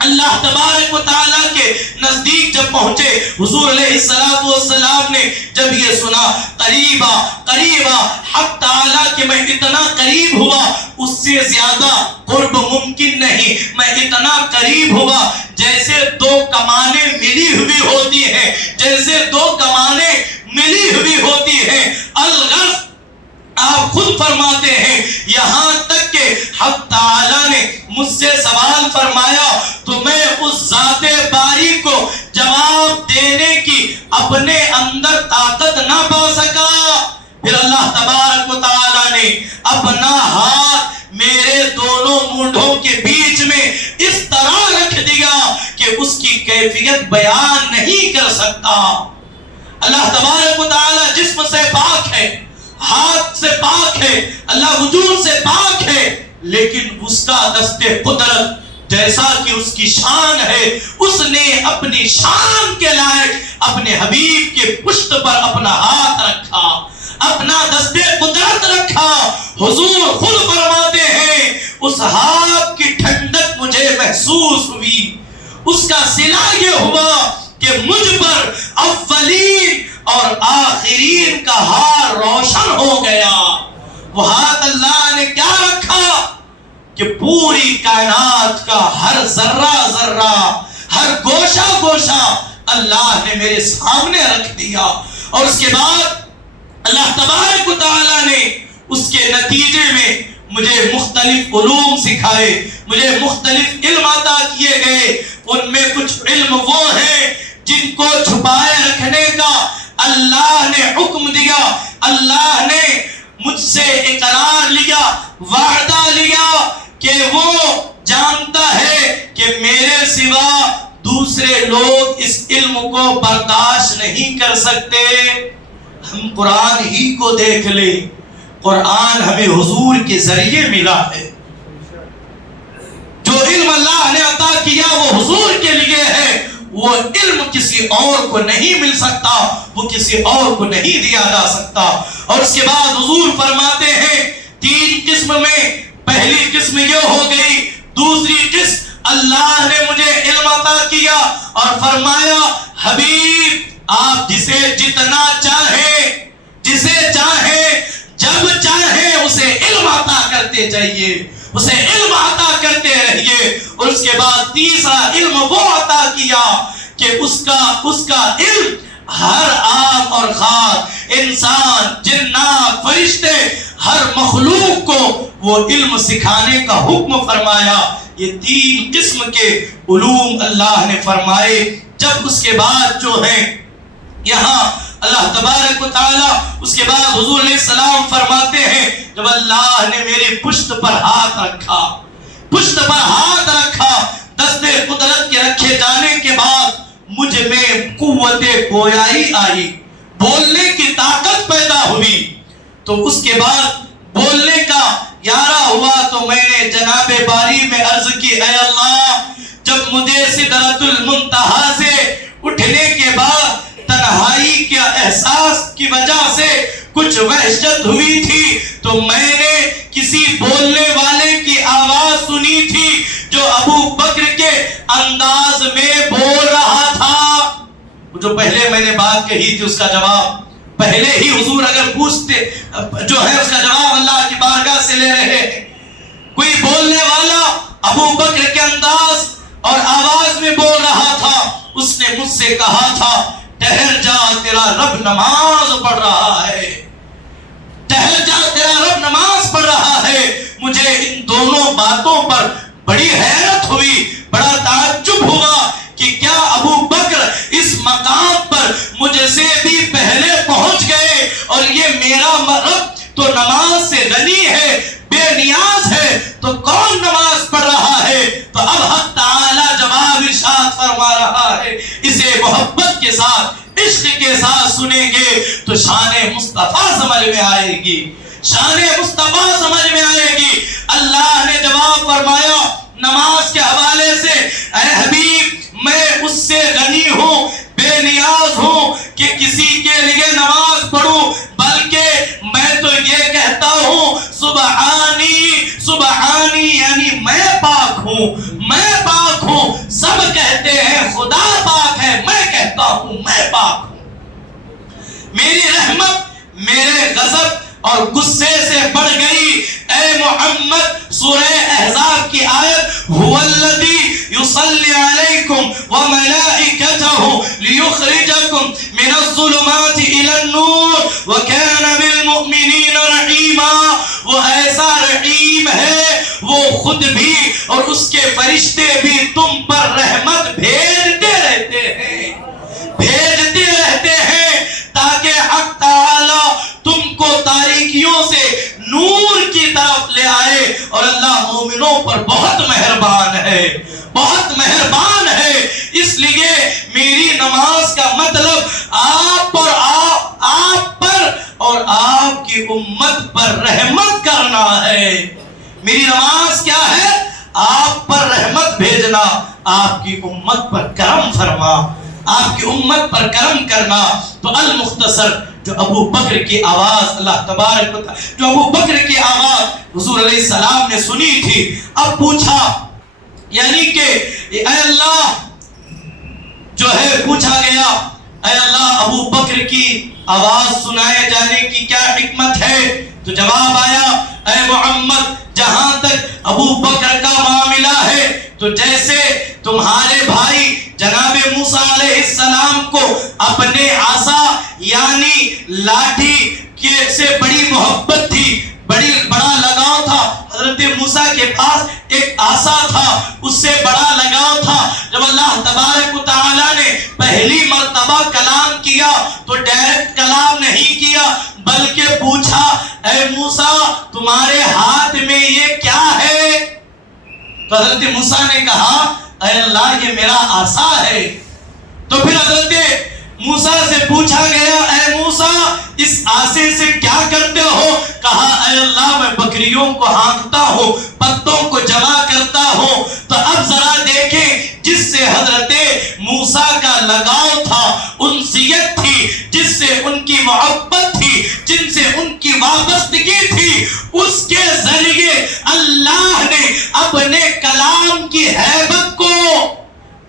اللہ تبارک و تعالیٰ کے نزدیک جب پہنچے، حضور علیہ السلام نے جب یہ سنا قریبا قریبا، حق تعالیٰ کہ میں اتنا قریب ہوا، اس سے زیادہ قرب ممکن نہیں، میں اتنا قریب ہوا جیسے دو کمانیں ملی ہوئی ہوتی ہیں، جیسے دو کمانیں ملی ہوئی ہوتی ہیں۔ الغرض آپ خود فرماتے ہیں یہاں تک کہ حق تعالیٰ نے مجھ سے سوال فرمایا تو میں اس ذات باری کو جواب دینے کی اپنے اندر طاقت نہ پا سکا۔ پھر اللہ تبارک و تعالیٰ نے اپنا ہاتھ میرے دونوں مونڈھوں کے بیچ میں اس طرح رکھ دیا کہ اس کی کیفیت بیان نہیں کر سکتا۔ اللہ تبارک و تعالیٰ جسم سے پاک ہے، ہاتھ سے پاک ہے، اللہ وجود سے پاک ہے، لیکن اس کا دست قدرت جیسا کہ اس کی شان ہے، اس نے اپنی شان کے لائق اپنے حبیب کے پشت پر اپنا ہاتھ رکھا، اپنا دست قدرت رکھا۔ حضور خود فرماتے ہیں اس ہاتھ کی ٹھنڈک مجھے محسوس ہوئی، اس کا صلہ یہ ہوا کہ مجھ پر اولین اور آخرین کا ہار روشن ہو گیا۔ وہ ہاتھ اللہ نے کیا رکھا کہ پوری کائنات کا ہر ذرہ ذرہ، ہر گوشہ گوشہ اللہ نے میرے سامنے رکھ دیا، اور اس کے بعد اللہ تبارک و تعالیٰ نے اس کے نتیجے میں مجھے مختلف علوم سکھائے، مجھے مختلف علم عطا کیے گئے۔ ان میں کچھ علم وہ ہیں جن کو چھپائے رکھنے کا اللہ نے حکم دیا، اللہ نے مجھ سے اقرار لیا، وعدہ لیا کہ وہ جانتا ہے کہ میرے سوا دوسرے لوگ اس علم کو برداشت نہیں کر سکتے۔ ہم قرآن ہی کو دیکھ لیں، قرآن ہمیں حضور کے ذریعے ملا ہے، جو علم اللہ نے عطا کیا وہ حضور کے لیے ہے، وہ علم کسی اور کو نہیں مل سکتا، وہ کسی اور کو نہیں دیا جا سکتا۔ اور اس کے بعد حضور فرماتے ہیں تین قسم میں، پہلی قسم یہ ہو گئی، دوسری قسم اللہ نے مجھے علم عطا کیا اور فرمایا حبیب آپ جسے جتنا چاہیں، جسے چاہیں، جب چاہیں اسے علم عطا کرتے جائیے، اسے علم عطا کرتے رہیے۔ اور اس کے بعد تیسرا علم وہ عطا کیا کہ اس کا علم ہر عام اور خاص انسان، جنات، فرشتے، ہر مخلوق کو وہ علم سکھانے کا حکم فرمایا۔ یہ تین قسم کے علوم اللہ نے فرمائے۔ جب اس کے بعد جو ہے یہاں اللہ تبارک و تعالیٰ اس کے بعد حضور علیہ السلام فرماتے ہیں جب اللہ نے میری پشت پر ہاتھ رکھا، پشت پر ہاتھ رکھا، دست قدرت کے رکھے جانے کے بعد مجھ میں قوت گویائی آئی، بولنے کی طاقت پیدا ہوئی۔ تو اس کے بعد بولنے کا یارہ ہوا تو میں نے جناب باری میں عرض کی اے اللہ جب مجھے سدرۃ المنتہا سے اٹھنے کے بعد تنہائی کے احساس کی وجہ سے کچھ وحشت ہوئی تھی تو میں نے کسی بولنے والے کی آواز سنی تھی جو ابو بکر کے انداز میں بول رہا تھا. جو پہلے میں نے بات کہی تھی اس کا جواب پہلے ہی حضور اگر پوچھتے جو ہے اس کا جواب اللہ کی بارگاہ سے لے رہے ہیں. کوئی بولنے والا ابو بکر کے انداز اور آواز میں بول رہا تھا. اس نے مجھ سے کہا تھا ٹھہر جا تیرا رب نماز پڑھ رہا ہے، ٹھہر جا تیرا رب نماز پڑھ رہا ہے. مجھے ان دونوں باتوں پر بڑی حیرت ہوئی، بڑا تعجب ہوا کہ کیا ابو بکر اس مقام پر مجھ سے بھی پہلے پہنچ گئے، اور یہ میرا رب تو نماز سے غنی ہے، بے نیاز ہے، تو کون نماز پڑھ رہا ہے؟ تو اب حق تعالی جواب ارشاد فرما رہا ہے. اسے محبت کے ساتھ، عشق کے ساتھ سنیں گے تو شان مصطفیٰ سمجھ میں آئے گی، شان مصطفیٰ سمجھ میں آئے گی. اللہ نے جواب فرمایا نماز کے حوالے سے، اے حبیب میں اس سے غنی ہوں، بے نیاز ہوں کہ کسی کے لیے نماز پڑھوں، بلکہ میں تو یہ کہتا ہوں سبحانی سبحانی، یعنی میں پاک ہوں، میں پاک ہوں. سب کہتے ہیں خدا پاک ہے، میں کہتا ہوں میں پاک ہوں. میری رحمت میرے غضب اور غصے سے بڑھ گئی. اے محمد سورہ احزاب کی آیت هو الذی یصلی علیکم وملائکتہ لیخرجکم من الظلمات الی النور وکان بالمؤمنین رحیما. وہ ایسا رحیم ہے، وہ خود بھی اور اس کے فرشتے بھی تم پر رحمت بھیجتے رہتے ہیں، بھیجتے رہتے ہیں تاکہ حق تعالی تم کو تاریکیوں سے نور کی طرف لے آئے. اور اللہ مومنوں پر بہت مہربان ہے، بہت مہربان ہے. اس لیے میری نماز کا مطلب آپ پر اور آپ کی امت پر رحمت کرنا ہے. میری نماز کیا ہے؟ آپ پر رحمت بھیجنا، آپ کی امت پر کرم فرما، آپ کی امت پر کرم کرنا. تو المختصر جو ابو بکر کی آواز اللہ تبارک و تعالی، جو ابو بکر کی آواز حضور علیہ السلام نے سنی تھی، اب پوچھا، یعنی کہ اے اللہ جو ہے پوچھا گیا اے اللہ ابو بکر کی آواز سنائے جانے کی کیا حکمت ہے؟ تو جواب آیا اے محمد جہاں تک ابو بکر کا معاملہ ہے تو جیسے تمہارے بھائی جناب موسیٰ علیہ السلام کو اپنے عصا یعنی لاٹھی سے بڑی محبت تھی، بڑا لگاؤ تھا. حضرت موسیٰ کے پاس ایک عصا تھا، اس سے بڑا لگاؤ تھا. جب اللہ تبارک و تعالی نے پہلی مرتبہ کلام کیا تو ڈائریکٹ کلام نہیں کیا، بلکہ پوچھا اے موسیٰ تمہارے ہاتھ میں یہ کیا ہے؟ تو حضرت موسیٰ نے کہا اے اللہ یہ میرا عصا ہے. تو پھر حضرت موسیٰ سے پوچھا گیا اے موسیٰ اس عصے سے کیا کرتے ہو؟ کہا اے اللہ میں بکریوں کو ہانکتا ہوں، پتوں کو جمع کرتا ہوں. تو اب ذرا دیکھیں جس سے حضرت موسیٰ کا لگاؤ تھا، انسیت تھی، جس سے ان کی محبت تھی، جن سے ان کی وابستگی تھی، اس کے ذریعے اللہ نے اپنے کلام کی ہیبت کو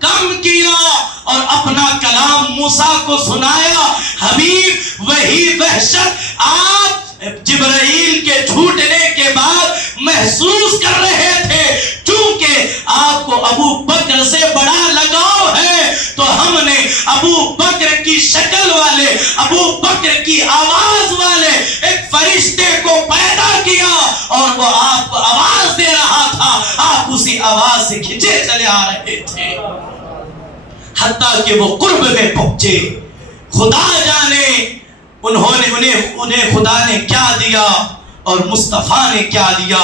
کم کیا اور اپنا کلام موسیٰ کو سنایا. حبیب وہی وحشت آپ جبرائیل کے چھوٹنے کے بعد محسوس کر رہے تھے. چونکہ آپ کو ابو بکر سے بڑا لگاؤ ہے تو ہم نے ابو بکر کی شکل والے، ابو بکر کی آواز والے ایک فرشتے کو پیدا کیا اور وہ آپ کو آواز دے رہا تھا. آپ اسی آواز سے کھینچے چلے آ رہے تھے حتیٰ کہ وہ قرب میں پہنچے. خدا جانے انہیں خدا نے کیا دیا اور مصطفیٰ نے کیا دیا.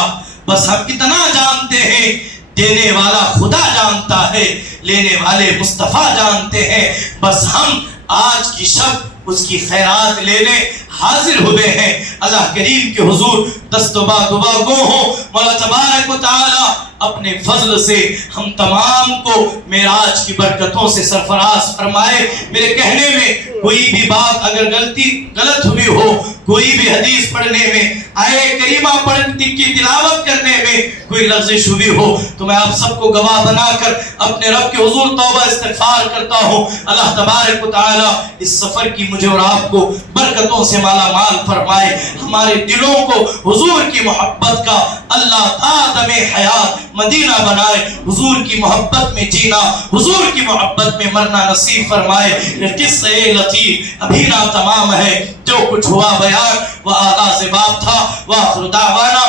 بس ہم اتنا جانتے ہیں دینے والا خدا جانتا ہے، لینے والے مصطفیٰ جانتے ہیں. بس ہم آج کی شب اس کی خیرات لینے حاضر ہوئے ہیں. اللہ کریم کے حضور دست و دعا گو ہو. مولا تبارک و تعالی اپنے فضل سے ہم تمام کو معراج کی برکتوں سے سرفراز فرمائے. میرے کہنے میں کوئی بھی بات اگر غلط ہوئی ہو، کوئی بھی حدیث پڑھنے میں، آیے کریمہ پڑھنے کی تلاوت کرنے میں کوئی لغزش ہوئی ہو تو میں آپ سب کو گواہ بنا کر اپنے رب کے حضور توبہ استغفار کرتا ہوں. اللہ تبارک و تعالی اس سفر کی مجھے اور آپ کو برکتوں سے مالا مال فرمائے. ہمارے دلوں کو حضور کی محبت کا اللہ آدم حیات مدینہ بنائے. حضور کی محبت میں جینا, حضور کی محبت میں مرنا نصیب فرمائے. یہ قصہ لطیف ابھی نہ تمام ہے, جو کچھ ہوا بیان وہ آغاز باب تھا. وآخر دعوانا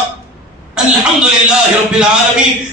الحمدللہ رب العالمین.